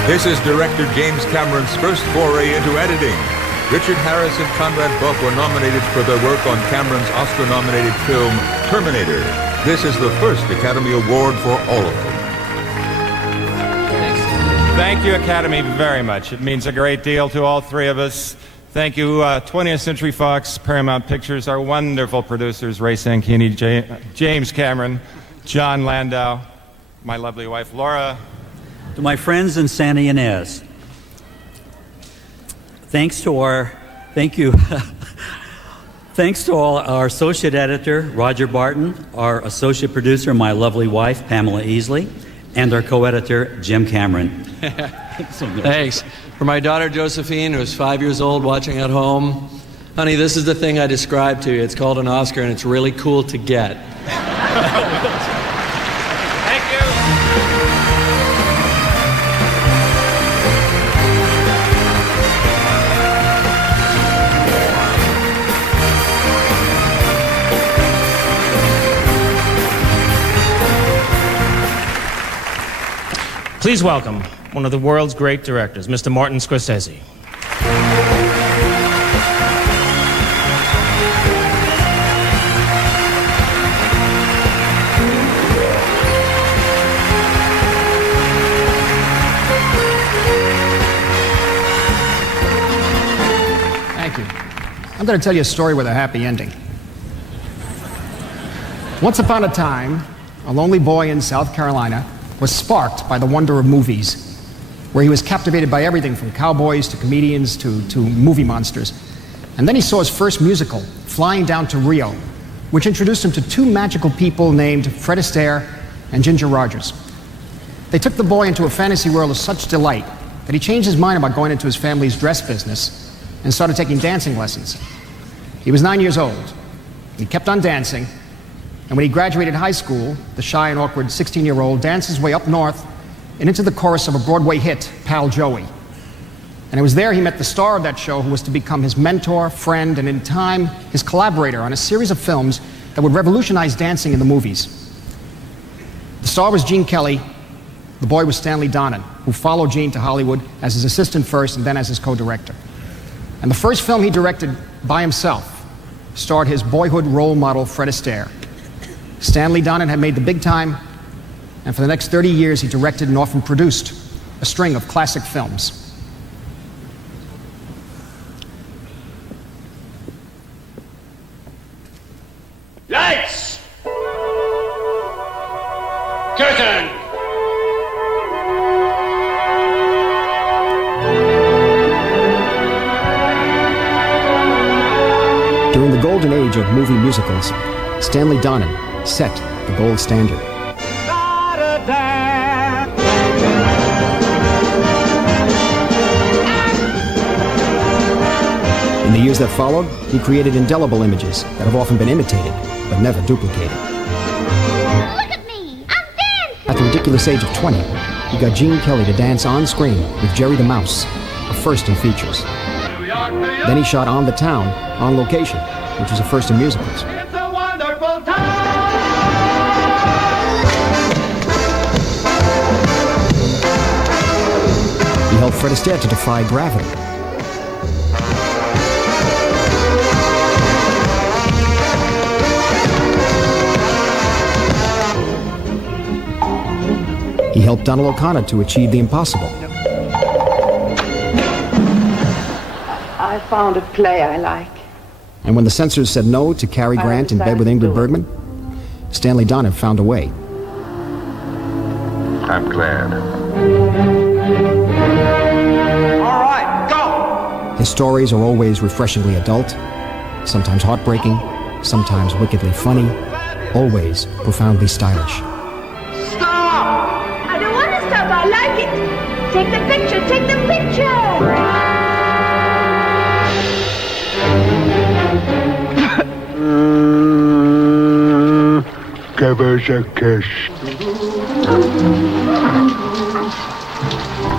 This is director James Cameron's first foray into editing. Richard Harris and Conrad Buff were nominated for their work on Cameron's Oscar-nominated film, Terminator. This is the first Academy Award for all of them. Thank you, Academy, very much. It means a great deal to all three of us. Thank you, 20th Century Fox, Paramount Pictures, our wonderful producers, Ray Sanchini, James Cameron, John Landau, my lovely wife, Laura. To my friends in Santa Ynez, thanks to all our associate editor, Roger Barton, our associate producer, my lovely wife, Pamela Easley, and our co-editor, Jim Cameron. Thanks. For my daughter, Josephine, who's 5 years old, watching at home, honey, this is the thing I described to you. It's called an Oscar, and it's really cool to get. Please welcome one of the world's great directors, Mr. Martin Scorsese. Thank you. I'm going to tell you a story with a happy ending. Once upon a time, a lonely boy in South Carolina was sparked by the wonder of movies, where he was captivated by everything from cowboys to comedians to movie monsters. And then he saw his first musical, Flying Down to Rio, which introduced him to two magical people named Fred Astaire and Ginger Rogers. They took the boy into a fantasy world of such delight that he changed his mind about going into his family's dress business and started taking dancing lessons. He was 9 years old. He kept on dancing, And when he graduated high school, the shy and awkward 16-year-old danced his way up north and into the chorus of a Broadway hit, Pal Joey. And it was there he met the star of that show, who was to become his mentor, friend, and in time, his collaborator on a series of films that would revolutionize dancing in the movies. The star was Gene Kelly. The boy was Stanley Donen, who followed Gene to Hollywood as his assistant first and then as his co-director. And the first film he directed by himself starred his boyhood role model, Fred Astaire. Stanley Donen had made the big time, and for the next 30 years he directed and often produced a string of classic films. Lights! Curtain! During the golden age of movie musicals, Stanley Donen set the gold standard. In the years that followed, he created indelible images that have often been imitated, but never duplicated. Look at me! I'm dancing! At the ridiculous age of 20, he got Gene Kelly to dance on screen with Jerry the Mouse, a first in features. Then he shot On the Town on location, which was a first in musicals. It's a wonderful time! He helped Fred Astaire to defy gravity. He helped Donald O'Connor to achieve the impossible. I found a play I like. And when the censors said no to Cary Grant in bed with Ingrid Bergman, Stanley Donen found a way. I'm glad. All right, go! His stories are always refreshingly adult, sometimes heartbreaking, sometimes wickedly funny, always profoundly stylish. Stop! I don't want to stop. I like it. Take the picture. Take the picture. Give us a kiss.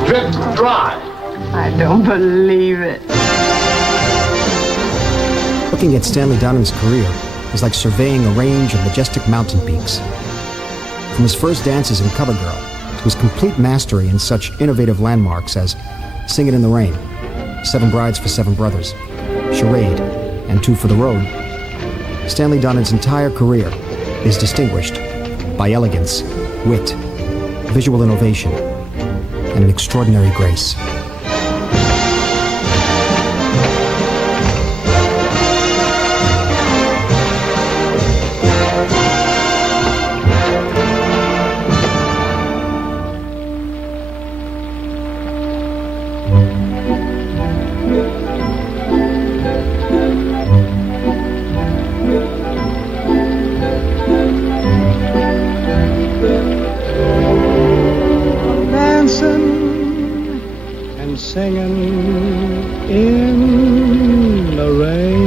Drip dry. I don't believe it. Looking at Stanley Donen's career is like surveying a range of majestic mountain peaks. From his first dances in CoverGirl to his complete mastery in such innovative landmarks as Sing It in the Rain, Seven Brides for Seven Brothers, Charade, and Two for the Road, Stanley Donen's entire career is distinguished by elegance, wit, visual innovation, and an extraordinary grace. Singing in the rain.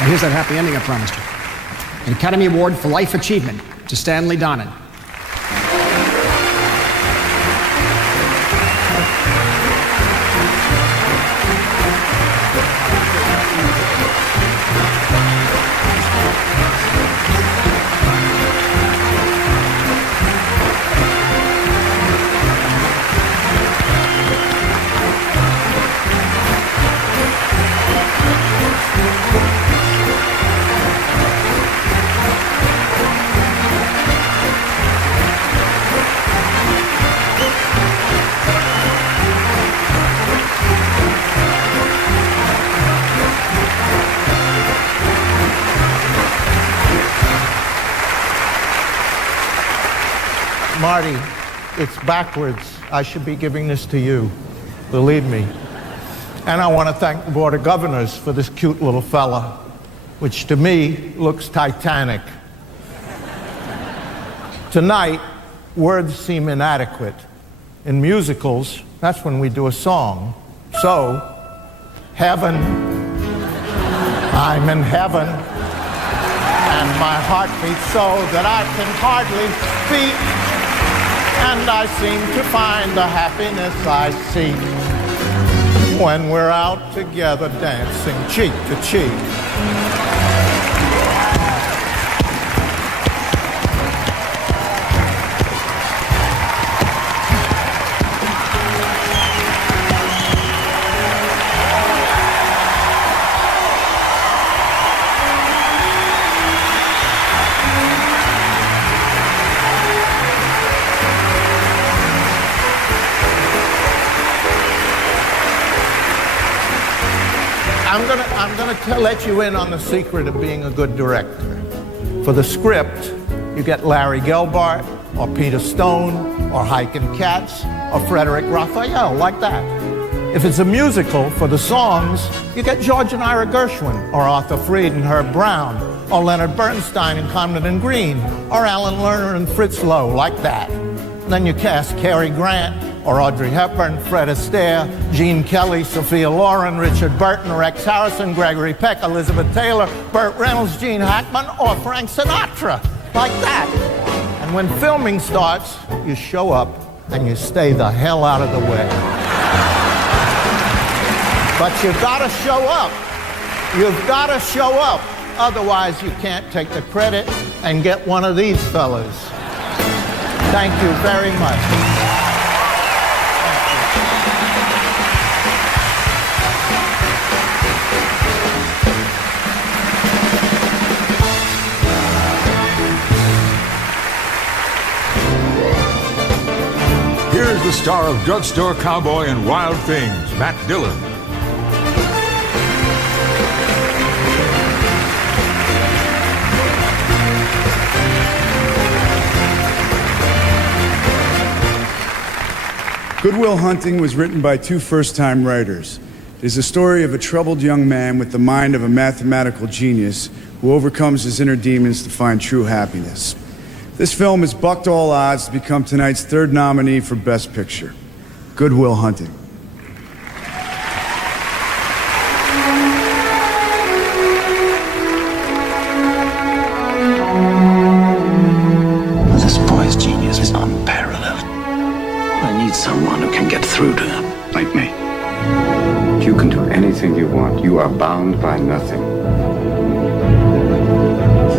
And here's that happy ending I promised you. An Academy Award for Life Achievement to Stanley Donen. Marty, It's backwards. I should be giving this to you, believe me. And I want to thank the Board of Governors for this cute little fella, which to me looks Titanic. Tonight, words seem inadequate. In musicals, that's when we do a song. So, heaven, I'm in heaven, and my heart beats so that I can hardly speak, and I seem to find the happiness I seek when we're out together dancing cheek to cheek. I'm gonna let you in on the secret of being a good director. For the script, you get Larry Gelbart, or Peter Stone, or Heiken Katz, or Frederick Raphael, like that. If it's a musical, for the songs, you get George and Ira Gershwin, or Arthur Freed and Herb Brown, or Leonard Bernstein and Comden and Green, or Alan Lerner and Fritz Lowe, like that. And then you cast Cary Grant, or Audrey Hepburn, Fred Astaire, Gene Kelly, Sophia Loren, Richard Burton, Rex Harrison, Gregory Peck, Elizabeth Taylor, Burt Reynolds, Gene Hackman, or Frank Sinatra, like that. And when filming starts, you show up and you stay the hell out of the way. But you've got to show up. You've got to show up. Otherwise, you can't take the credit and get one of these fellas. Thank you very much. Here's the star of Drugstore Cowboy and Wild Things, Matt Dillon. Good Will Hunting was written by two first-time writers. It is a story of a troubled young man with the mind of a mathematical genius who overcomes his inner demons to find true happiness. This film has bucked all odds to become tonight's third nominee for Best Picture. Good Will Hunting. This boy's genius is unparalleled. I need someone who can get through to him, like me. You can do anything you want. You are bound by nothing.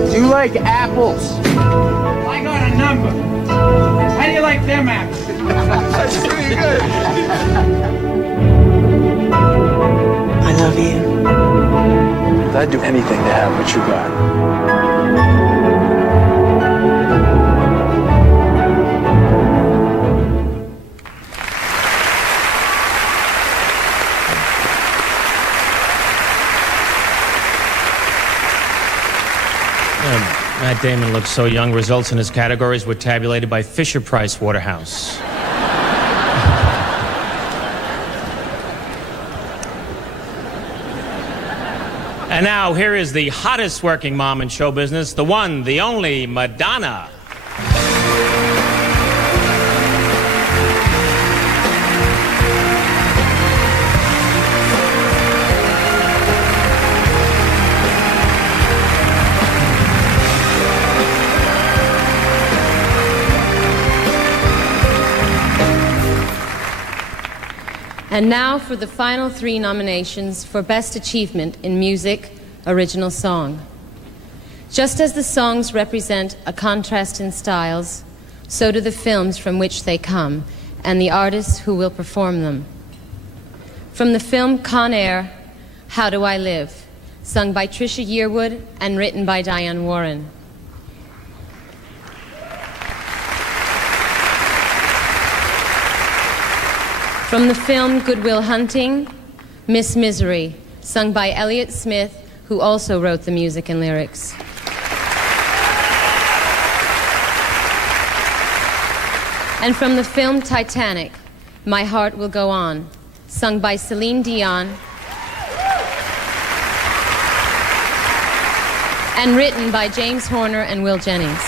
Do you like apples? I got a number. How do you like them apples? That's pretty good. I love you. I'd do anything to have what you got. Matt Damon looks so young. Results in his categories were tabulated by Fisher-Price Waterhouse. And now, here is the hottest working mom in show business, the one, the only, Madonna. And now for the final three nominations for Best Achievement in Music, Original Song. Just as the songs represent a contrast in styles, so do the films from which they come and the artists who will perform them. From the film Con Air, How Do I Live, sung by Trisha Yearwood and written by Diane Warren. From the film Good Will Hunting, Miss Misery, sung by Elliott Smith, who also wrote the music and lyrics. And from the film Titanic, My Heart Will Go On, sung by Celine Dion and written by James Horner and Will Jennings.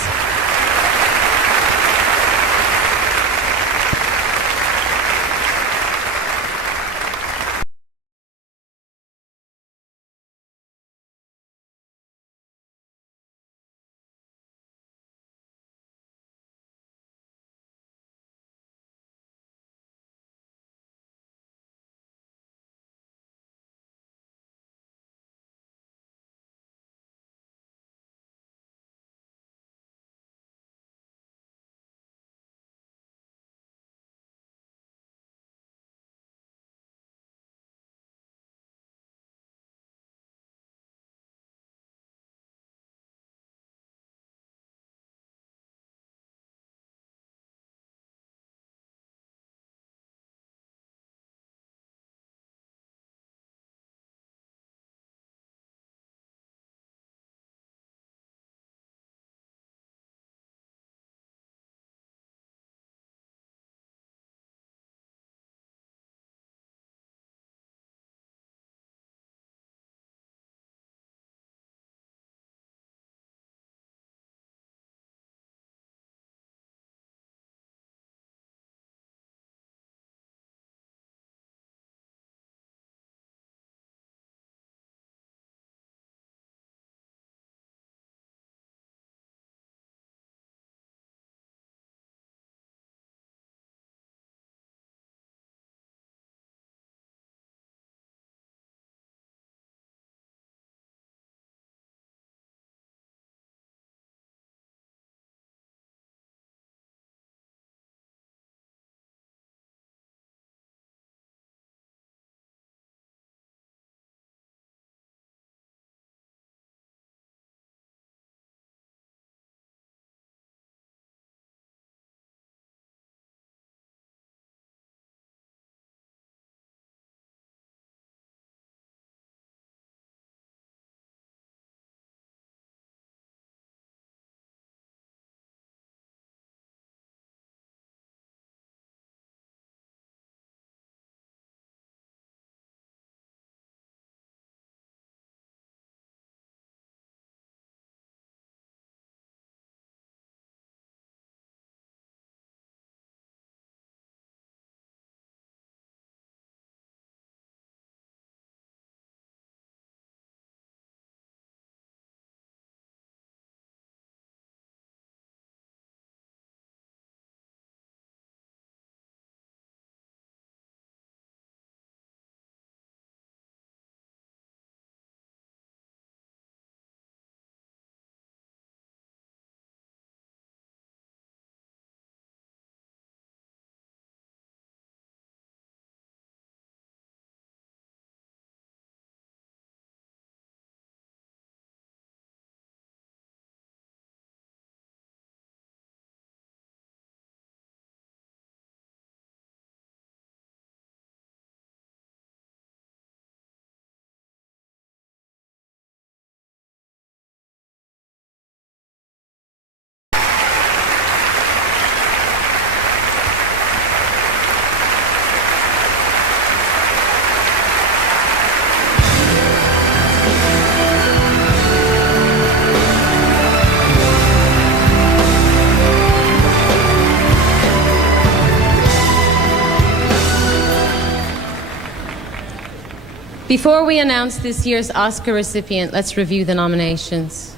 Before we announce this year's Oscar recipient, let's review the nominations.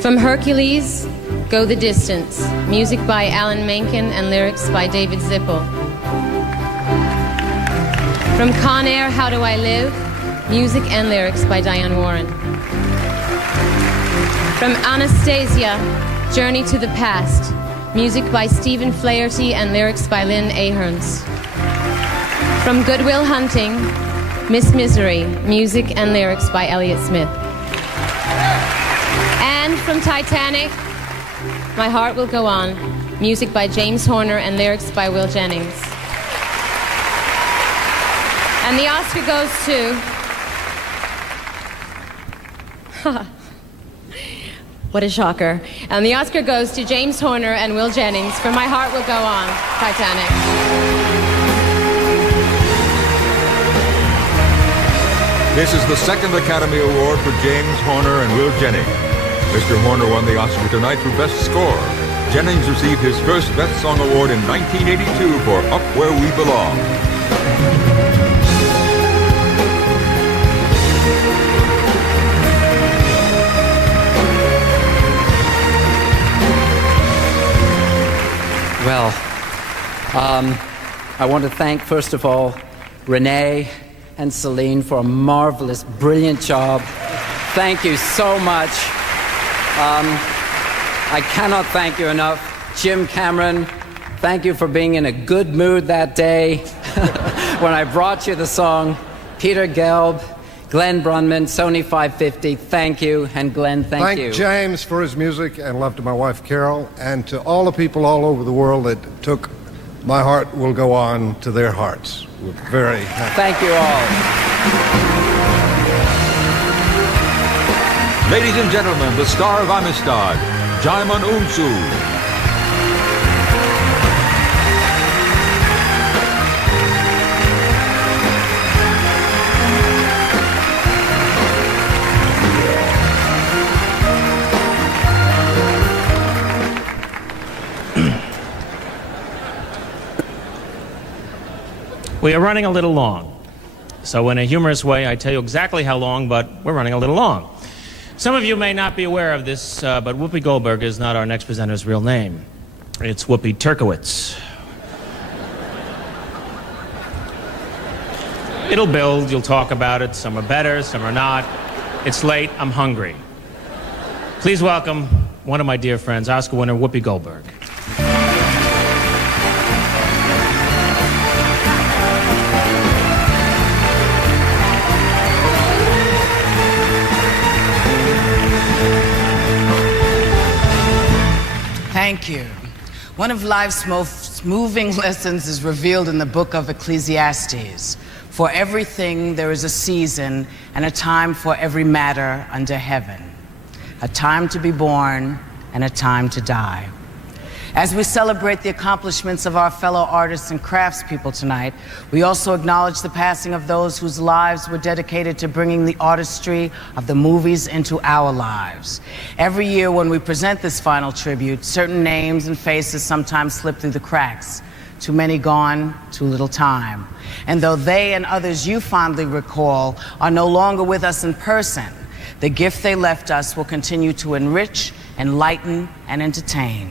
From Hercules, Go the Distance, music by Alan Menken and lyrics by David Zippel. From Con Air, How Do I Live, music and lyrics by Diane Warren. From Anastasia, Journey to the Past, music by Stephen Flaherty and lyrics by Lynn Ahrens. From Good Will Hunting, Miss Misery, music and lyrics by Elliott Smith. And from Titanic, My Heart Will Go On, music by James Horner and lyrics by Will Jennings. And the Oscar goes to What a shocker. And the Oscar goes to James Horner and Will Jennings for My Heart Will Go On, Titanic. This is the second Academy Award for James Horner and Will Jennings. Mr. Horner won the Oscar tonight for Best Score. Jennings received his first Best Song Award in 1982 for Up Where We Belong. Well, I want to thank, first of all, Renee and Celine for a marvelous, brilliant job. Thank you so much. I cannot thank you enough. Jim Cameron, thank you for being in a good mood that day when I brought you the song. Peter Gelb, Glenn Brunman, Sony 550, thank you. And Glenn, thank you. Thank James for his music, and love to my wife Carol, and to all the people all over the world that took My Heart Will Go On to their hearts. We're very happy. Thank you all. Ladies and gentlemen, the star of Amistad, Jaimin Unsu. We are running a little long. So in a humorous way, I tell you exactly how long, but we're running a little long. Some of you may not be aware of this, but Whoopi Goldberg is not our next presenter's real name. It's Whoopi Turkowitz. It'll build, you'll talk about it. Some are better, some are not. It's late, I'm hungry. Please welcome one of my dear friends, Oscar winner Whoopi Goldberg. Thank you. One of life's most moving lessons is revealed in the book of Ecclesiastes. For everything there is a season and a time for every matter under heaven. A time to be born and a time to die. As we celebrate the accomplishments of our fellow artists and craftspeople tonight, we also acknowledge the passing of those whose lives were dedicated to bringing the artistry of the movies into our lives. Every year when we present this final tribute, certain names and faces sometimes slip through the cracks. Too many gone, too little time. And though they and others you fondly recall are no longer with us in person, the gift they left us will continue to enrich, enlighten, and entertain.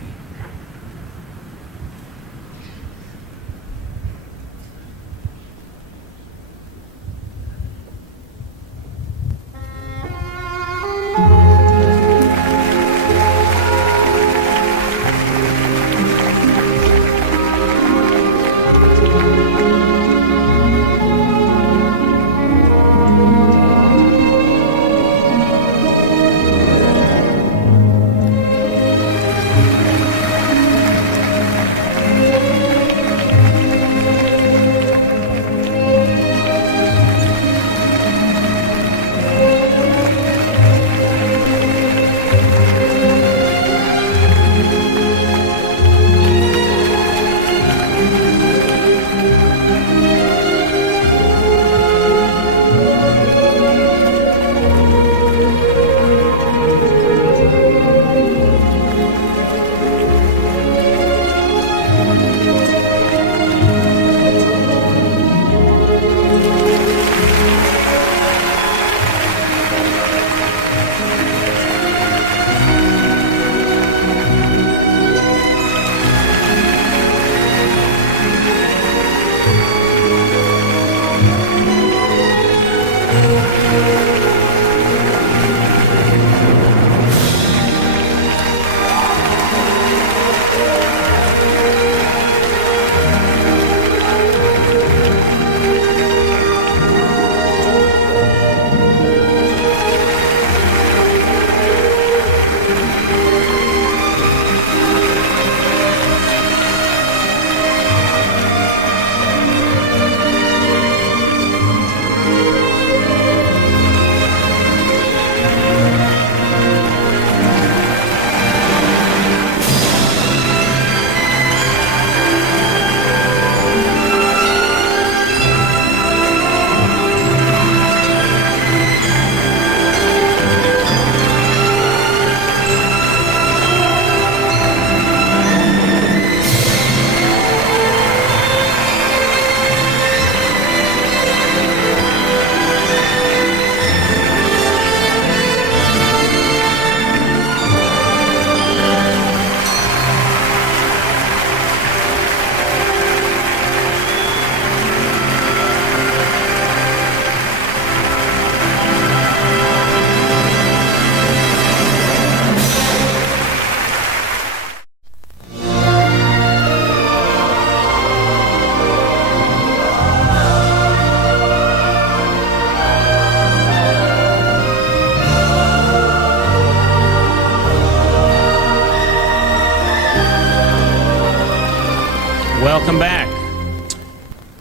Welcome back.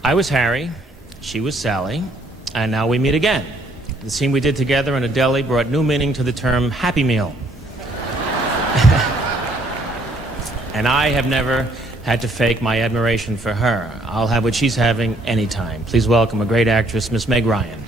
I was Harry, she was Sally, and now we meet again. The scene we did together in a deli brought new meaning to the term Happy Meal. And I have never had to fake my admiration for her. I'll have what she's having anytime. Please welcome a great actress, Miss Meg Ryan.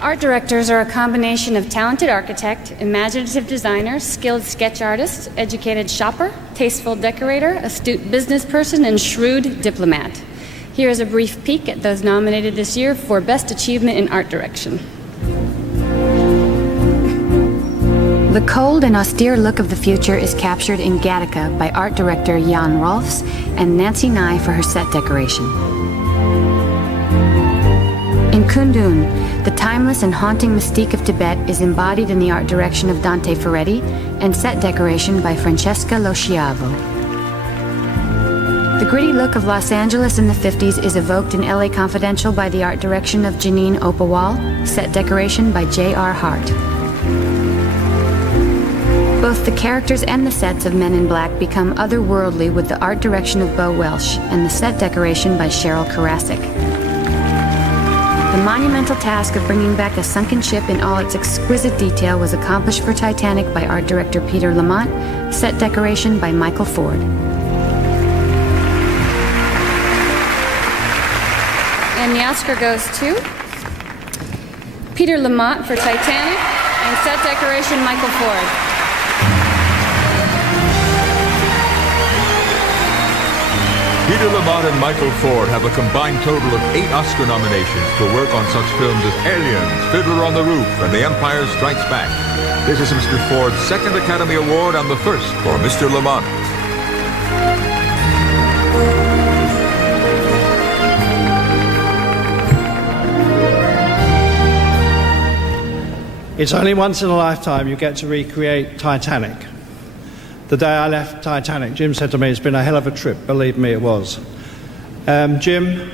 Art directors are a combination of talented architect, imaginative designer, skilled sketch artist, educated shopper, tasteful decorator, astute business person, and shrewd diplomat. Here is a brief peek at those nominated this year for Best Achievement in Art Direction. The cold and austere look of the future is captured in Gattaca by art director Jan Rolfs and Nancy Nye for her set decoration. In Kundun, the timeless and haunting mystique of Tibet is embodied in the art direction of Dante Ferretti and set decoration by Francesca Lo Schiavo. The gritty look of Los Angeles in the 50s is evoked in LA Confidential by the art direction of Janine Opawal, set decoration by J.R. Hart. Both the characters and the sets of Men in Black become otherworldly with the art direction of Bo Welsh and the set decoration by Cheryl Karasik. The monumental task of bringing back a sunken ship in all its exquisite detail was accomplished for Titanic by art director Peter Lamont, set decoration by Michael Ford. And the Oscar goes to Peter Lamont for Titanic and set decoration Michael Ford. Peter Lamont and Michael Ford have a combined total of 8 Oscar nominations for work on such films as Aliens, Fiddler on the Roof, and The Empire Strikes Back. This is Mr. Ford's second Academy Award and the first for Mr. Lamont. It's only once in a lifetime you get to recreate Titanic. The day I left Titanic, Jim said to me, it's been a hell of a trip. Believe me, it was. Jim,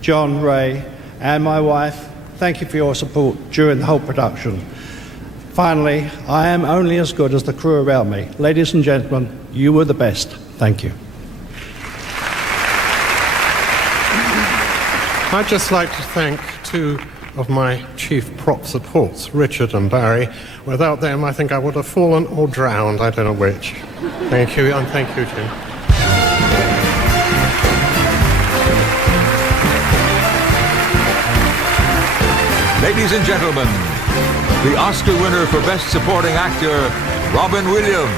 John, Ray, and my wife, thank you for your support during the whole production. Finally, I am only as good as the crew around me. Ladies and gentlemen, you were the best. Thank you. I'd just like to thank two of my chief prop supports, Richard and Barry. Without them, I think I would have fallen or drowned, I don't know which. Thank you, and thank you, Jim. Ladies and gentlemen, the Oscar winner for Best Supporting Actor, Robin Williams.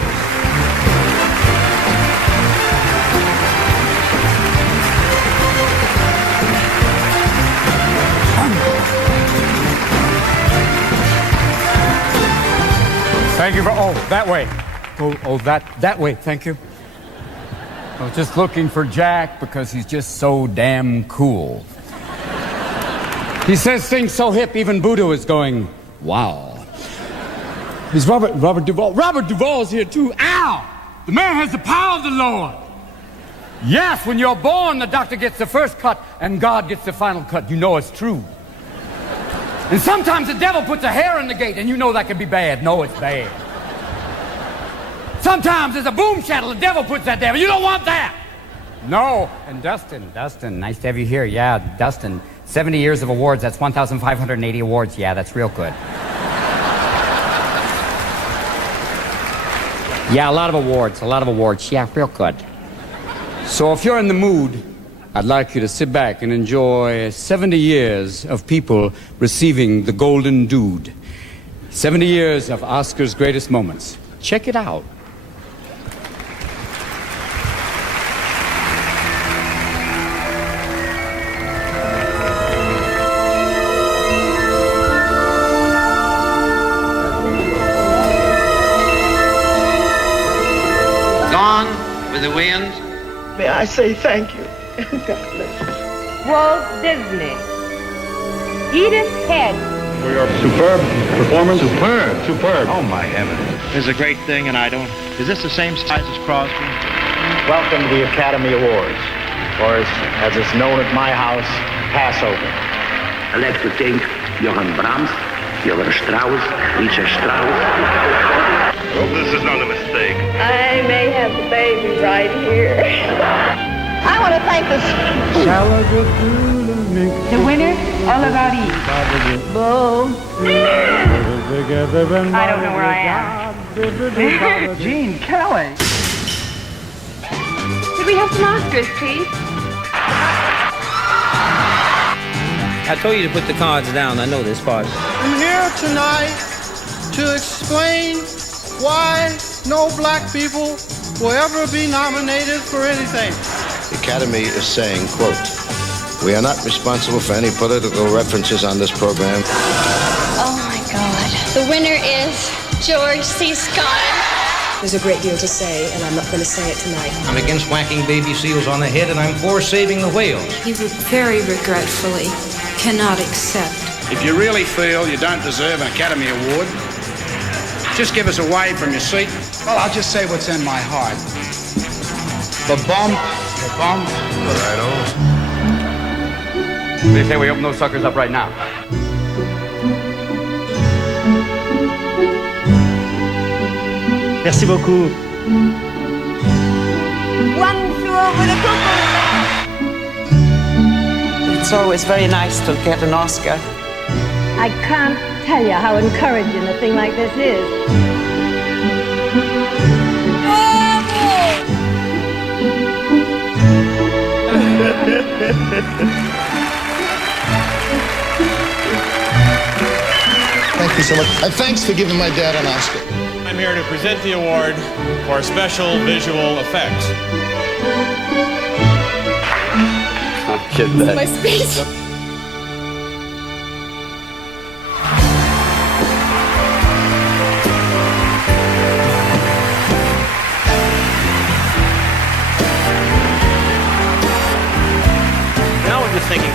Thank you for, that way. That way, thank you. I was just looking for Jack because he's just so damn cool. He says things so hip, even Buddha is going, wow. He's Robert Duvall. Robert Duvall's here too. Ow! The man has the power of the Lord. Yes, when you're born, the doctor gets the first cut and God gets the final cut. You know it's true. And sometimes the devil puts a hair in the gate, and you know that can be bad. No, it's bad. Sometimes there's a boom shadow, the devil puts that there, but you don't want that. No. And Dustin, nice to have you here. Yeah, Dustin, 70 years of awards, that's 1,580 awards. Yeah, that's real good. Yeah, a lot of awards. Yeah, real good. So if you're in the mood, I'd like you to sit back and enjoy 70 years of people receiving the Golden Dude. 70 years of Oscar's greatest moments. Check it out. Gone with the wind. May I say thank you? God bless you. Walt Disney. Edith Head. For your superb performance. Superb. Oh, my heavens. This is a great thing, and I don't... Is this the same size as Crosby? welcome to the Academy Awards, or as it's known at my house, Passover. I'd like to thank Johann Brahms, Johann Strauss, Richard Strauss. Well, this is not a mistake. I may have the baby right here. I want to thank the winner, All About Eve. I don't know where I am. Gene Kelly. Could we have some Oscars, please? I told you to put the cards down. I know this part. I'm here tonight to explain why no black people will ever be nominated for anything. The Academy is saying, quote, "We are not responsible for any political references on this program." Oh my God. The winner is George C. Scott. There's a great deal to say, and I'm not going to say it tonight. I'm against whacking baby seals on the head, and I'm for saving the whales. He very regretfully cannot accept. If you really feel you don't deserve an Academy Award, just give us a wave from your seat. Well, I'll just say what's in my heart. The bump. Right on. They say we open those suckers up right now. Merci beaucoup. One flew over the cuckoo's nest. It's always very nice to get an Oscar. I can't tell you how encouraging a thing like this is. Thank you so much. Thanks for giving my dad an Oscar. I'm here to present the award for special visual effects. Get that. My space. Now I'm just thinking,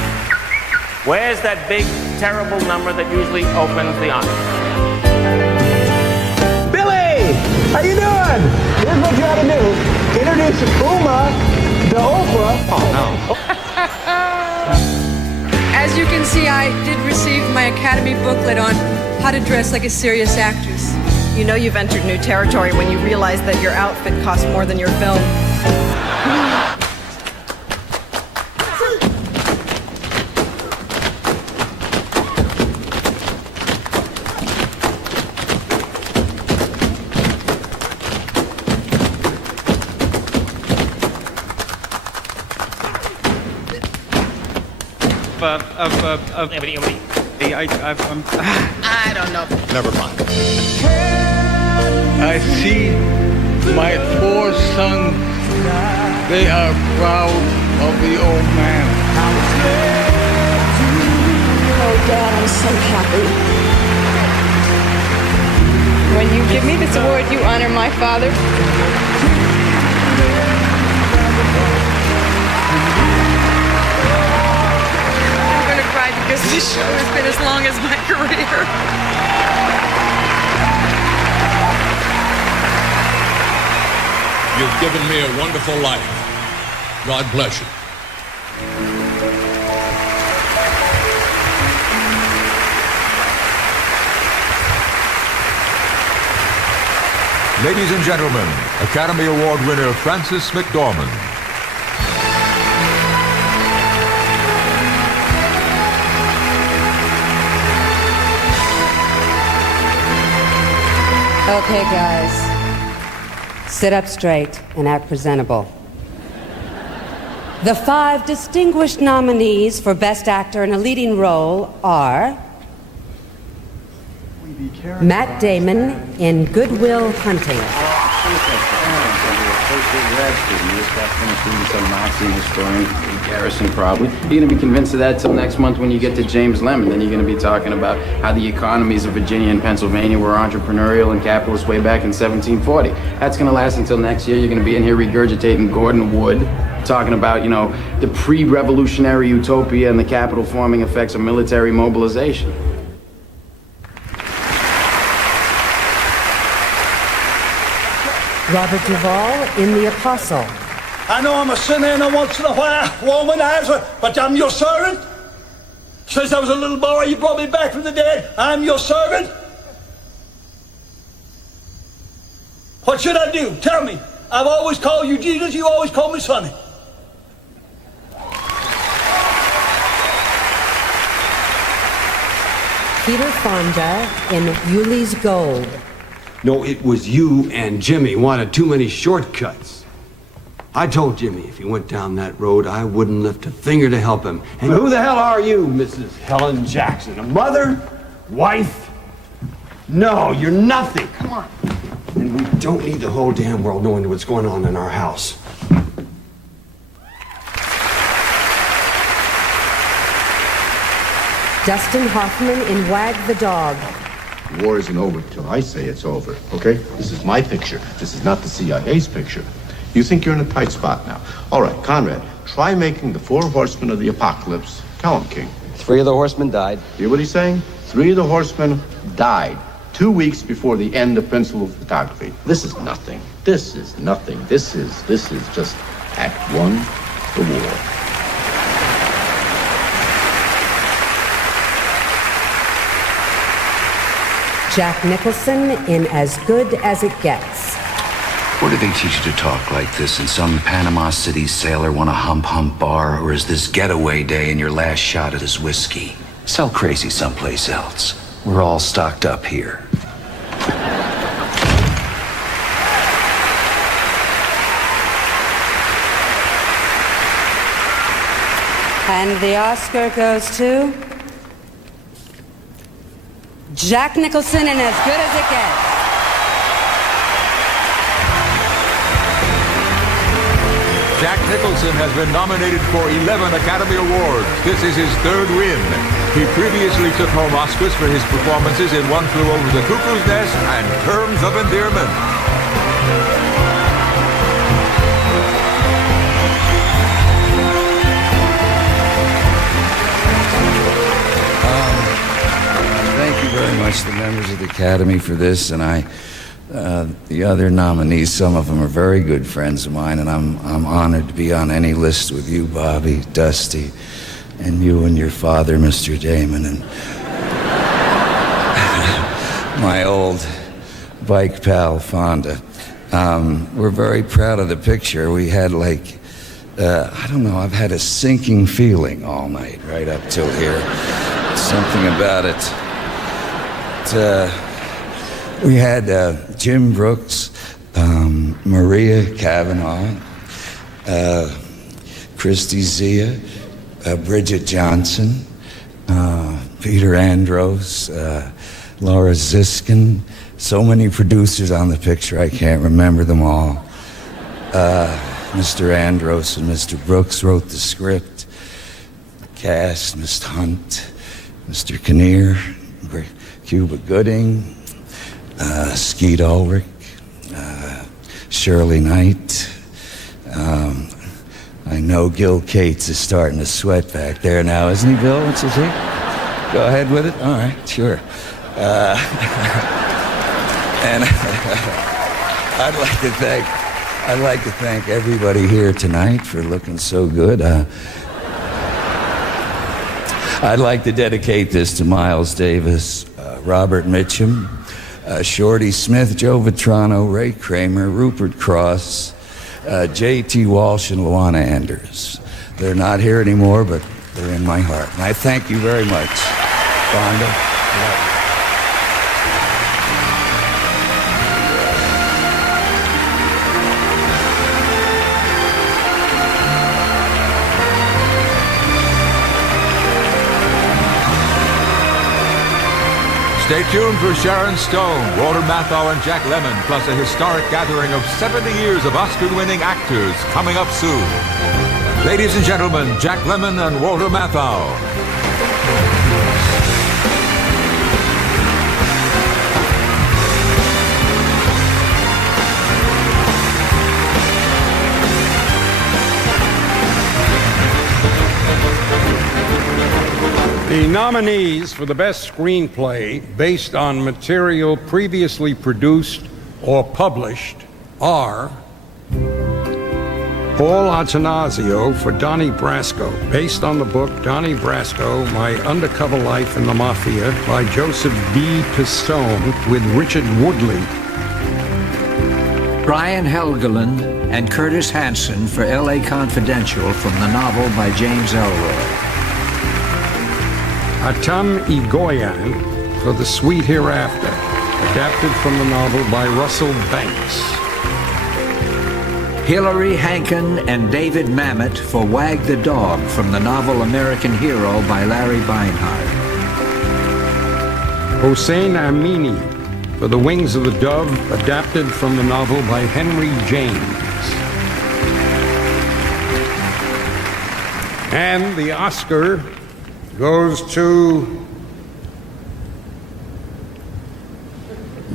where's that big, terrible number that usually opens the honor? Billy, how you doing? Here's what you ought to do. Introduce Uma to Oprah. Oh, no. As you can see, I did receive my Academy booklet on how to dress like a serious actress. You know you've entered new territory when you realize that your outfit costs more than your film. I don't know. Never mind. I see my four sons. They are proud of the old man. Oh, Dad, I'm so happy. When you give me this award, you honor my father. I'm going to cry because this show has been as long as my career. You've given me a wonderful life. God bless you. Ladies and gentlemen, Academy Award winner Frances McDormand. Okay, guys. Sit up straight and act presentable. The 5 distinguished nominees for Best Actor in a Leading Role are Matt Damon in Good Will Hunting. Some Nazi historian, Garrison probably. You're going to be convinced of that till next month when you get to James Lemon. Then you're going to be talking about how the economies of Virginia and Pennsylvania were entrepreneurial and capitalist way back in 1740. That's going to last until next year. You're going to be in here regurgitating Gordon Wood, talking about, you know, the pre-revolutionary utopia and the capital forming effects of military mobilization. Robert Duvall in The Apostle. I know I'm a sinner and once in a while womanizer, but I'm your servant. Since I was a little boy, you brought me back from the dead. I'm your servant. What should I do? Tell me. I've always called you Jesus. You always called me Sonny. Peter Fonda in Yuli's Gold. No, it was you and Jimmy wanted too many shortcuts. I told Jimmy if he went down that road, I wouldn't lift a finger to help him. And who the hell are you, Mrs. Helen Jackson? A mother? Wife? No, you're nothing. Come on. And we don't need the whole damn world knowing what's going on in our house. Dustin Hoffman in Wag the Dog. War isn't over till I say it's over, okay? This is my picture. This is not the CIA's picture. You think you're in a tight spot now. All right, Conrad, try making the 4 horsemen of the apocalypse Callum King. 3 of the horsemen died. Hear what he's saying? 3 of the horsemen died 2 weeks before the end of principal photography. This is nothing. This is nothing. This is just Act 1, the war. Jack Nicholson in As Good as It Gets. Where do they teach you to talk like this? In some Panama City sailor want a hump bar? Or is this getaway day and your last shot at his whiskey? Sell crazy someplace else. We're all stocked up here. And the Oscar goes to Jack Nicholson in As Good as It Gets. Jack Nicholson has been nominated for 11 Academy Awards. This is his 3rd win. He previously took home Oscars for his performances in One Flew Over the Cuckoo's Nest and Terms of Endearment. Thank you very much, the members of the Academy, for this, and the other nominees. Some of them are very good friends of mine, and I'm honored to be on any list with you, Bobby, Dusty, and you and your father, Mr. Damon, and my old bike pal, Fonda. We're very proud of the picture. We had I don't know, I've had a sinking feeling all night, right up till here. Something about it. We had Jim Brooks, Maria Cavanaugh, Christy Zia, Bridget Johnson, Peter Andros, Laura Ziskin. So many producers on the picture, I can't remember them all. Mr. Andros and Mr. Brooks wrote the script. Cast, Mr. Hunt, Mr. Kinnear, Cuba Gooding, Skeet Ulrich, Shirley Knight. I know Gil Cates is starting to sweat back there now, isn't he, Bill? What's his name? Go ahead with it? All right, sure. And I'd like to thank everybody here tonight for looking so good. I'd like to dedicate this to Miles Davis, Robert Mitchum, Shorty Smith, Joe Vitrano, Ray Kramer, Rupert Cross, J.T. Walsh, and Luana Anders. They're not here anymore, but they're in my heart. And I thank you very much, Fonda. Stay tuned for Sharon Stone, Walter Matthau, and Jack Lemmon, plus a historic gathering of 70 years of Oscar-winning actors coming up soon. Ladies and gentlemen, Jack Lemmon and Walter Matthau. The nominees for the Best Screenplay based on material previously produced or published are Paul Attanasio for Donnie Brasco, based on the book Donnie Brasco, My Undercover Life in the Mafia by Joseph D. Pistone with Richard Woodley. Brian Helgeland and Curtis Hanson for L.A. Confidential from the novel by James Ellroy. Atam Egoyan for The Sweet Hereafter, adapted from the novel by Russell Banks. Hilary Hankin and David Mamet for Wag the Dog from the novel American Hero by Larry Beinhardt. Hossein Amini for The Wings of the Dove, adapted from the novel by Henry James. And the Oscar goes to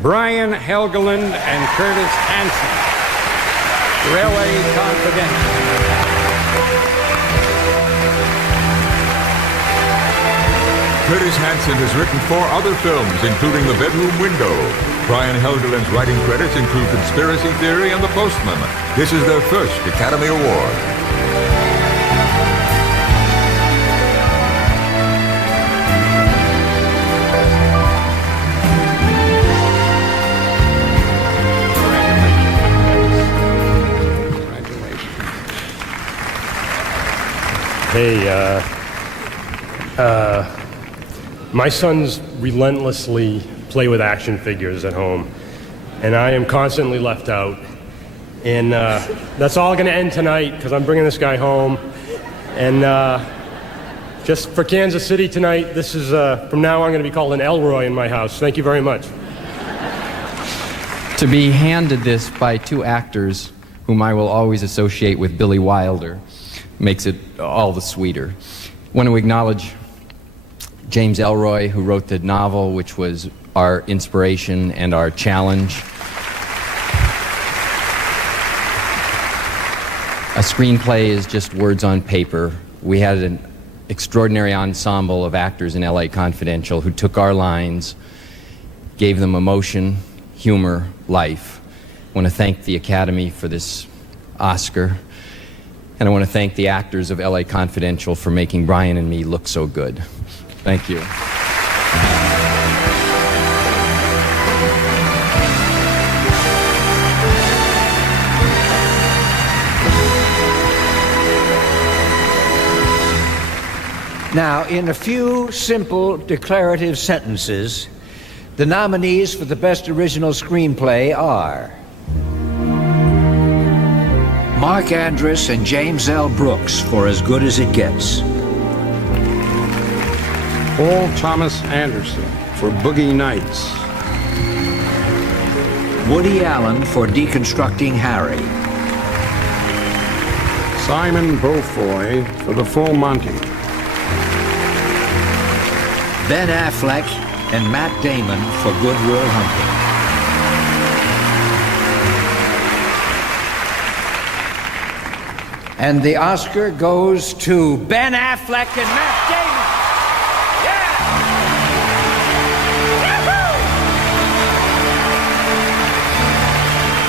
Brian Helgeland and Curtis Hanson for L.A. Confidential. Curtis Hanson has written 4 other films, including The Bedroom Window. Brian Helgeland's writing credits include Conspiracy Theory and The Postman. This is their first Academy Award. Hey, my sons relentlessly play with action figures at home, and I am constantly left out. And that's all going to end tonight because I'm bringing this guy home. And just for Kansas City tonight, this is, from now on, going to be called an Elroy in my house. Thank you very much. To be handed this by 2 actors whom I will always associate with Billy Wilder makes it all the sweeter. I want to acknowledge James Ellroy, who wrote the novel, which was our inspiration and our challenge. A screenplay is just words on paper. We had an extraordinary ensemble of actors in L.A. Confidential who took our lines, gave them emotion, humor, life. I want to thank the Academy for this Oscar. And I want to thank the actors of L.A. Confidential for making Brian and me look so good. Thank you. Now, in a few simple declarative sentences, the nominees for the Best Original Screenplay are Mark Andrus and James L. Brooks for As Good as It Gets. Paul Thomas Anderson for Boogie Nights. Woody Allen for Deconstructing Harry. Simon Beaufoy for The Full Monty. Ben Affleck and Matt Damon for Good Will Hunting. And the Oscar goes to Ben Affleck and Matt Damon. Yeah!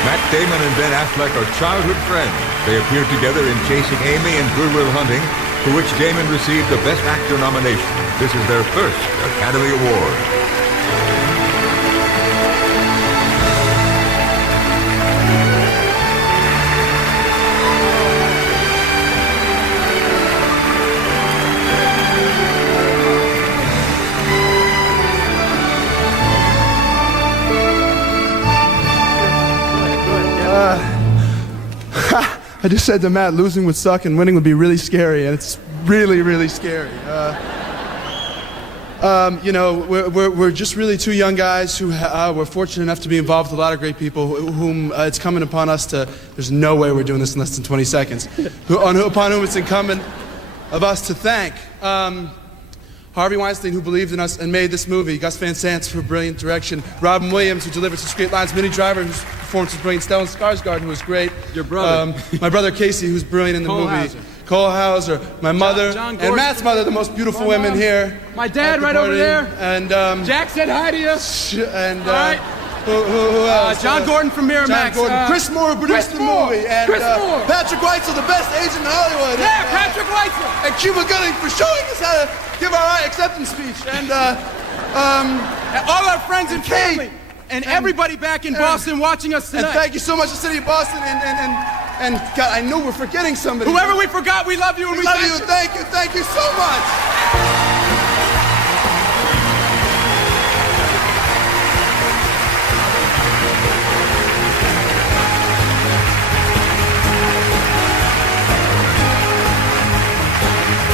Matt Damon and Ben Affleck are childhood friends. They appeared together in Chasing Amy and Good Will Hunting, for which Damon received the Best Actor nomination. This is their first Academy Award. I just said to Matt, losing would suck and winning would be really scary, and it's really, really scary. You know, we're just really 2 young guys who we're fortunate enough to be involved with a lot of great people whom it's coming upon us to, there's no way we're doing this in less than 20 seconds, upon whom it's incumbent of us to thank. Harvey Weinstein, who believed in us and made this movie, Gus Van Sant for brilliant direction, Robin Williams, who delivered such great lines, Minnie Driver, whose performance was brilliant, Stellan Skarsgård, who was great. Your brother. My brother Casey, who's brilliant in the movie. Cole Hauser, my mother, John and Matt's mother, the most beautiful women here. My dad right over there. And Jack said hi to you. And all right. Who else? John Gordon from Miramax. John Gordon. Chris Moore who produced the movie. And Patrick Weitzel, the best agent in Hollywood. Yeah, Patrick Weitzel. And Cuba Gooding for showing us how to give our acceptance speech. And all our friends and family. And everybody back in Boston watching us tonight. And thank you so much to the city of Boston. And God, I know we're forgetting somebody. Whoever we forgot, we love you and we love you. Thank you so much.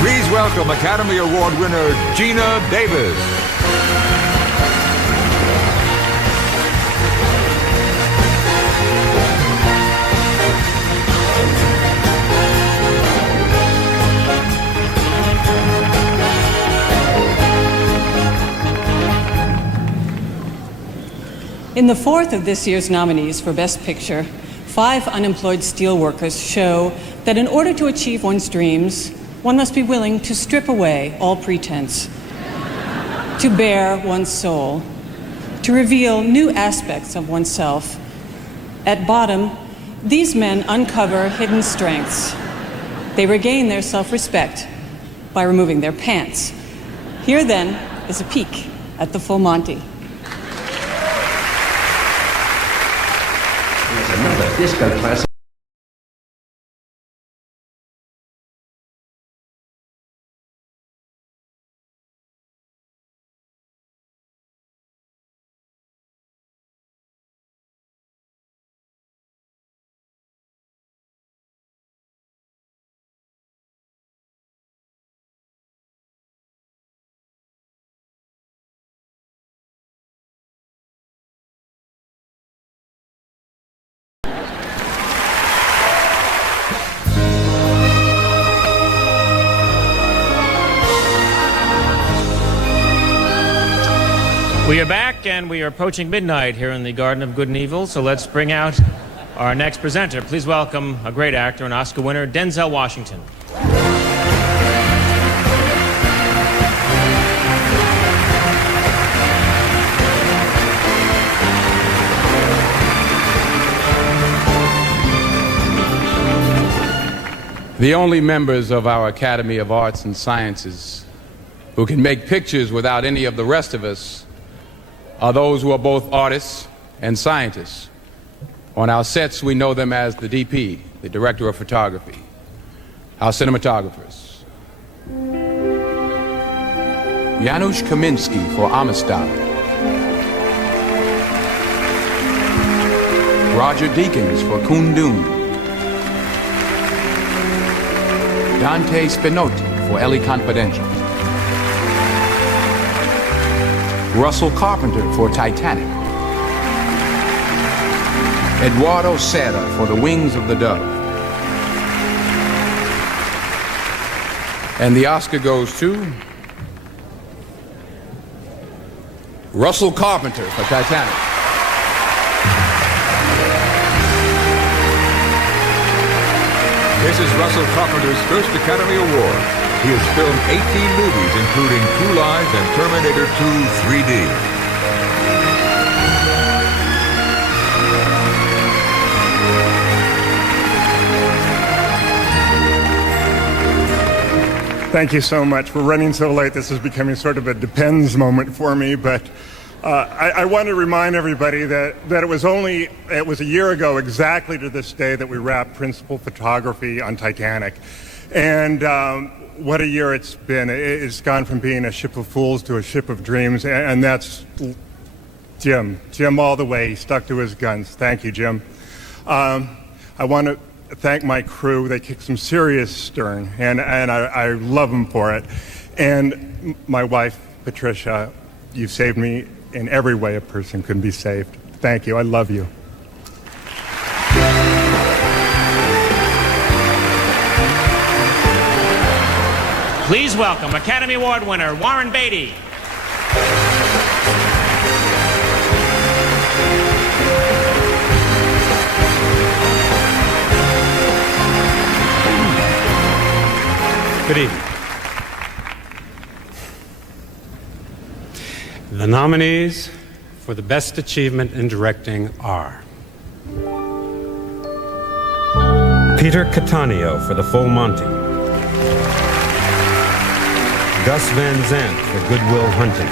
Please welcome Academy Award winner Gina Davis. In the fourth of this year's nominees for Best Picture, 5 unemployed steelworkers show that in order to achieve one's dreams, one must be willing to strip away all pretense, to bare one's soul, to reveal new aspects of oneself. At bottom, these men uncover hidden strengths. They regain their self-respect by removing their pants. Here, then, is a peek at the full Monty. There's another disco classic. We are back, and we are approaching midnight here in the Garden of Good and Evil, so let's bring out our next presenter. Please welcome a great actor and Oscar winner, Denzel Washington. The only members of our Academy of Arts and Sciences who can make pictures without any of the rest of us are those who are both artists and scientists. On our sets, we know them as the DP, the Director of Photography, our cinematographers. Janusz Kaminski for Amistad. Roger Deakins for Kundun. Dante Spinotti for Ellie Confidential. Russell Carpenter for Titanic. Eduardo Serra for The Wings of the Dove. And the Oscar goes to Russell Carpenter for Titanic. This is Russell Carpenter's first Academy Award. He has filmed 18 movies, including True Lies and Terminator 2 3D. Thank you so much. We're running so late, this is becoming sort of a depends moment for me, but I want to remind everybody that it was a year ago exactly to this day that we wrapped principal photography on Titanic. And what a year it's been. It's gone from being a ship of fools to a ship of dreams, and that's Jim. Jim all the way. He stuck to his guns. Thank you, Jim. I want to thank my crew. They kicked some serious stern, and I love them for it. And my wife, Patricia, you've saved me in every way a person can be saved. Thank you. I love you. Please welcome Academy Award winner Warren Beatty. Good evening. The nominees for the best achievement in directing are Peter Cattaneo for The Full Monty, Gus Van Sant for Good Will Hunting,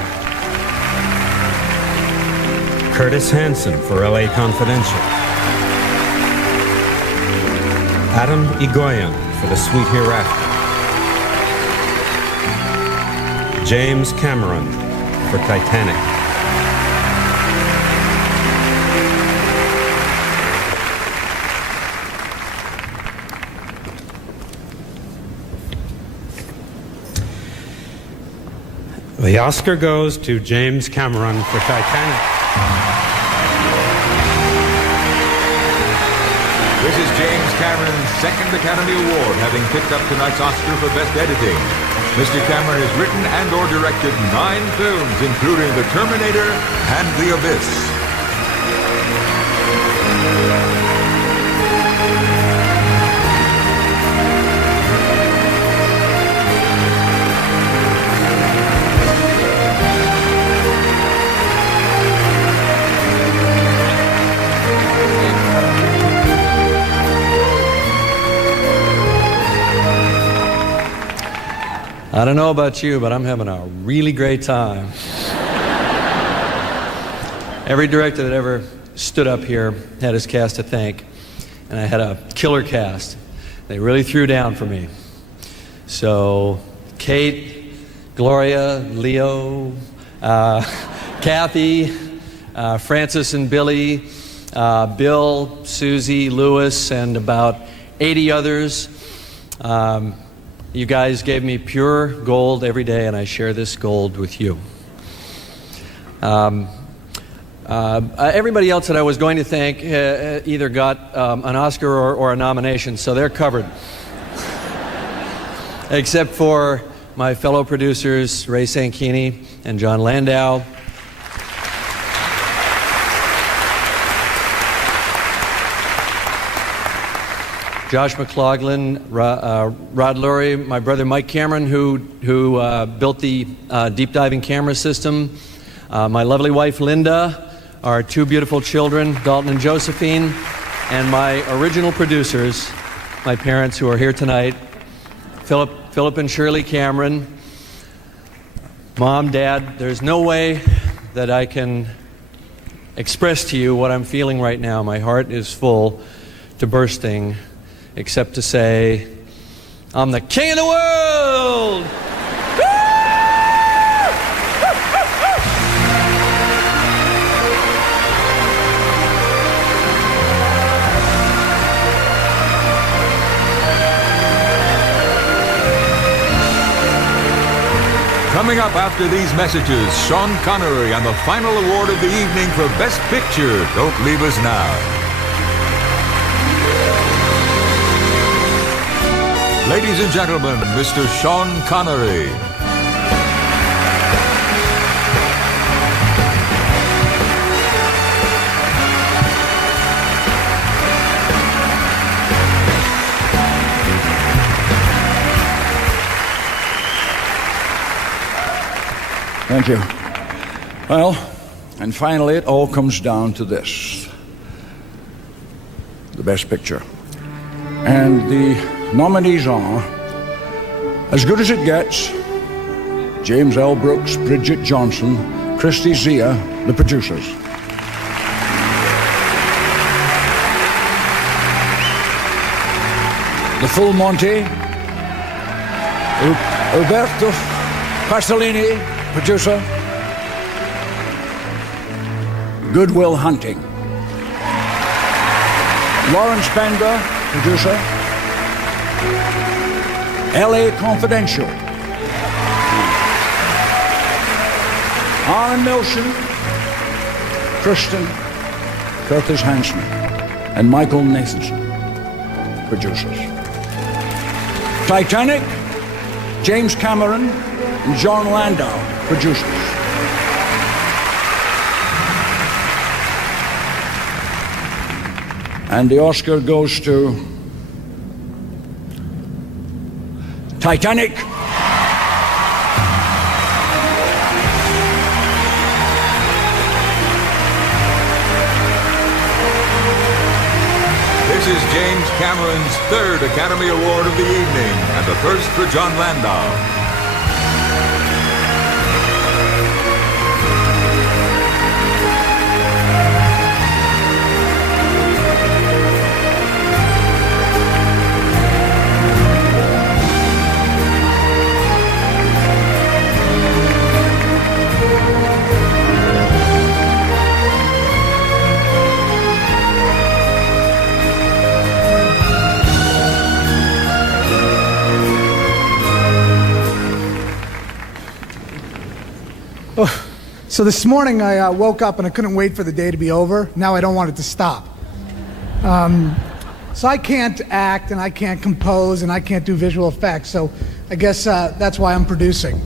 Curtis Hanson for L.A. Confidential, Adam Egoyan for The Sweet Hereafter, James Cameron for Titanic, the Oscar goes to James Cameron for Titanic. This is James Cameron's second Academy Award, having picked up tonight's Oscar for Best Editing. Mr. Cameron has written and or directed 9 films, including The Terminator and The Abyss. I don't know about you, but I'm having a really great time. Every director that ever stood up here had his cast to thank, and I had a killer cast. They really threw down for me. So, Kate, Gloria, Leo, Kathy, Francis and Billy, Bill, Susie, Lewis, and about 80 others. You guys gave me pure gold every day, and I share this gold with you. Everybody else that I was going to thank either got an Oscar or a nomination, so they're covered. Except for my fellow producers, Ray Sanchini and John Landau. Josh McLaughlin, Rod Lurie, my brother Mike Cameron, who built the deep diving camera system, my lovely wife Linda, our 2 beautiful children, Dalton and Josephine, and my original producers, my parents who are here tonight, Philip and Shirley Cameron. Mom, Dad, there's no way that I can express to you what I'm feeling right now. My heart is full to bursting, except to say, I'm the king of the world! Coming up after these messages, Sean Connery on the final award of the evening for Best Picture. Don't leave us now. Ladies and gentlemen, Mr. Sean Connery. Thank you. Well, and finally it all comes down to this. The Best Picture. And the nominees are, As Good as It Gets, James L. Brooks, Bridget Johnson, Christy Zia, the producers. The Full Monty, Roberto Pasolini, producer. Good Will Hunting. Lawrence Bender, producer. L.A. Confidential. Arlen Milson, Kristen Curtis Hanson, and Michael Nathanson, producers. Titanic, James Cameron and John Landau, producers. And the Oscar goes to Titanic. Cameron's third Academy Award of the evening, and the first for John Landau. So this morning I woke up and I couldn't wait for the day to be over. Now I don't want it to stop. So I can't act and I can't compose and I can't do visual effects. So I guess that's why I'm producing.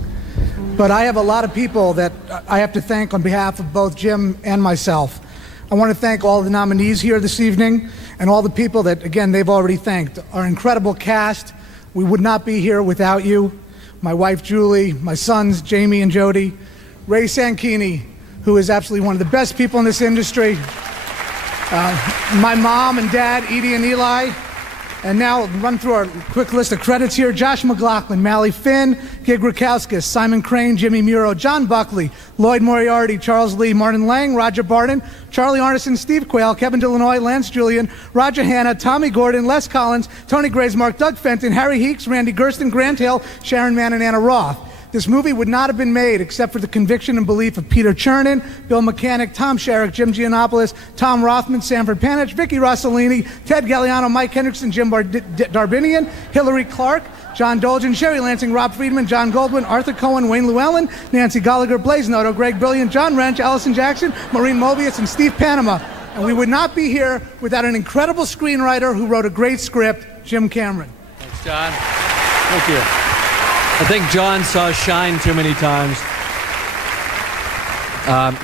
But I have a lot of people that I have to thank on behalf of both Jim and myself. I want to thank all the nominees here this evening and all the people that, again, they've already thanked. Our incredible cast. We would not be here without you. My wife, Julie, my sons, Jamie and Jody, Ray Sanchini, who is absolutely one of the best people in this industry, my mom and dad, Edie and Eli, and now run through our quick list of credits here. Josh McLaughlin, Mally Finn, Gig Rakauskas, Simon Crane, Jimmy Muro, John Buckley, Lloyd Moriarty, Charles Lee, Martin Lang, Roger Barton, Charlie Arneson, Steve Quayle, Kevin Delanoy, Lance Julian, Roger Hanna, Tommy Gordon, Les Collins, Tony Graysmark, Doug Fenton, Harry Heeks, Randy Gersten, Grant Hill, Sharon Mann, and Anna Roth. This movie would not have been made except for the conviction and belief of Peter Chernin, Bill Mechanic, Tom Sherrick, Jim Giannopoulos, Tom Rothman, Sanford Panich, Vicky Rossellini, Ted Galliano, Mike Hendrickson, Jim Darbinian, Hillary Clark, John Dolgen, Sherry Lansing, Rob Friedman, John Goldwyn, Arthur Cohen, Wayne Llewellyn, Nancy Gallagher, Blaze Noto, Greg Brilliant, John Wrench, Allison Jackson, Maureen Mobius, and Steve Panama. And we would not be here without an incredible screenwriter who wrote a great script, Jim Cameron. Thanks, John. Thank you. I think John saw Shine too many times.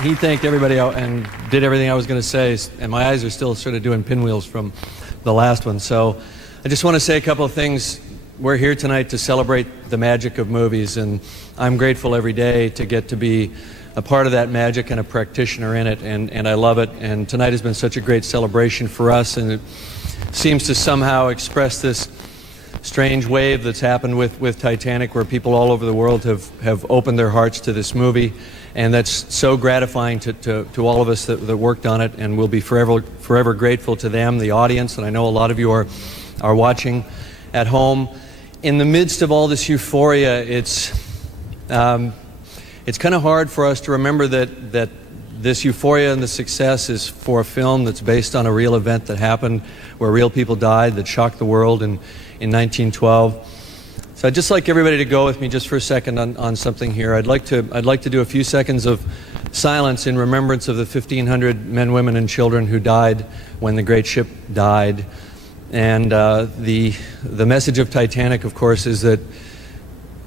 He thanked everybody out and did everything I was going to say, and my eyes are still sort of doing pinwheels from the last one. So I just want to say a couple of things. We're here tonight to celebrate the magic of movies, and I'm grateful every day to get to be a part of that magic and a practitioner in it, and I love it. And tonight has been such a great celebration for us, and it seems to somehow express this strange wave that's happened with Titanic, where people all over the world have opened their hearts to this movie, and that's so gratifying to all of us that worked on it, and we'll be forever grateful to them, the audience, and I know a lot of you are watching at home. In the midst of all this euphoria, it's kind of hard for us to remember that this euphoria and the success is for a film that's based on a real event that happened, where real people died, that shocked the world in 1912. So I'd just like everybody to go with me just for a second on something here. I'd like to do a few seconds of silence in remembrance of the 1,500 men, women, and children who died when the great ship died. And the message of Titanic, of course, is that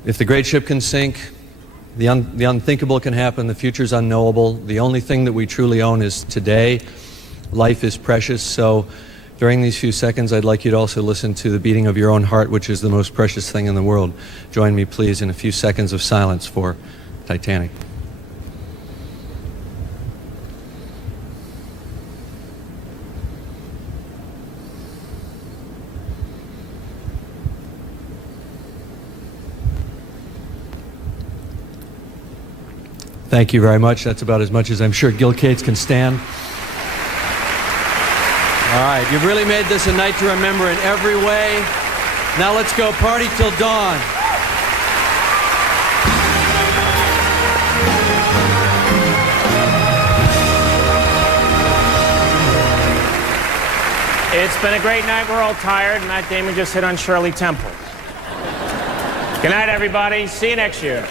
if the great ship can sink, the unthinkable can happen, the future's unknowable. The only thing that we truly own is today. Life is precious, so during these few seconds, I'd like you to also listen to the beating of your own heart, which is the most precious thing in the world. Join me, please, in a few seconds of silence for Titanic. Thank you very much. That's about as much as I'm sure Gil Cates can stand. All right, you've really made this a night to remember in every way. Now let's go party till dawn. It's been a great night. We're all tired. Matt Damon just hit on Shirley Temple. Good night, everybody. See you next year.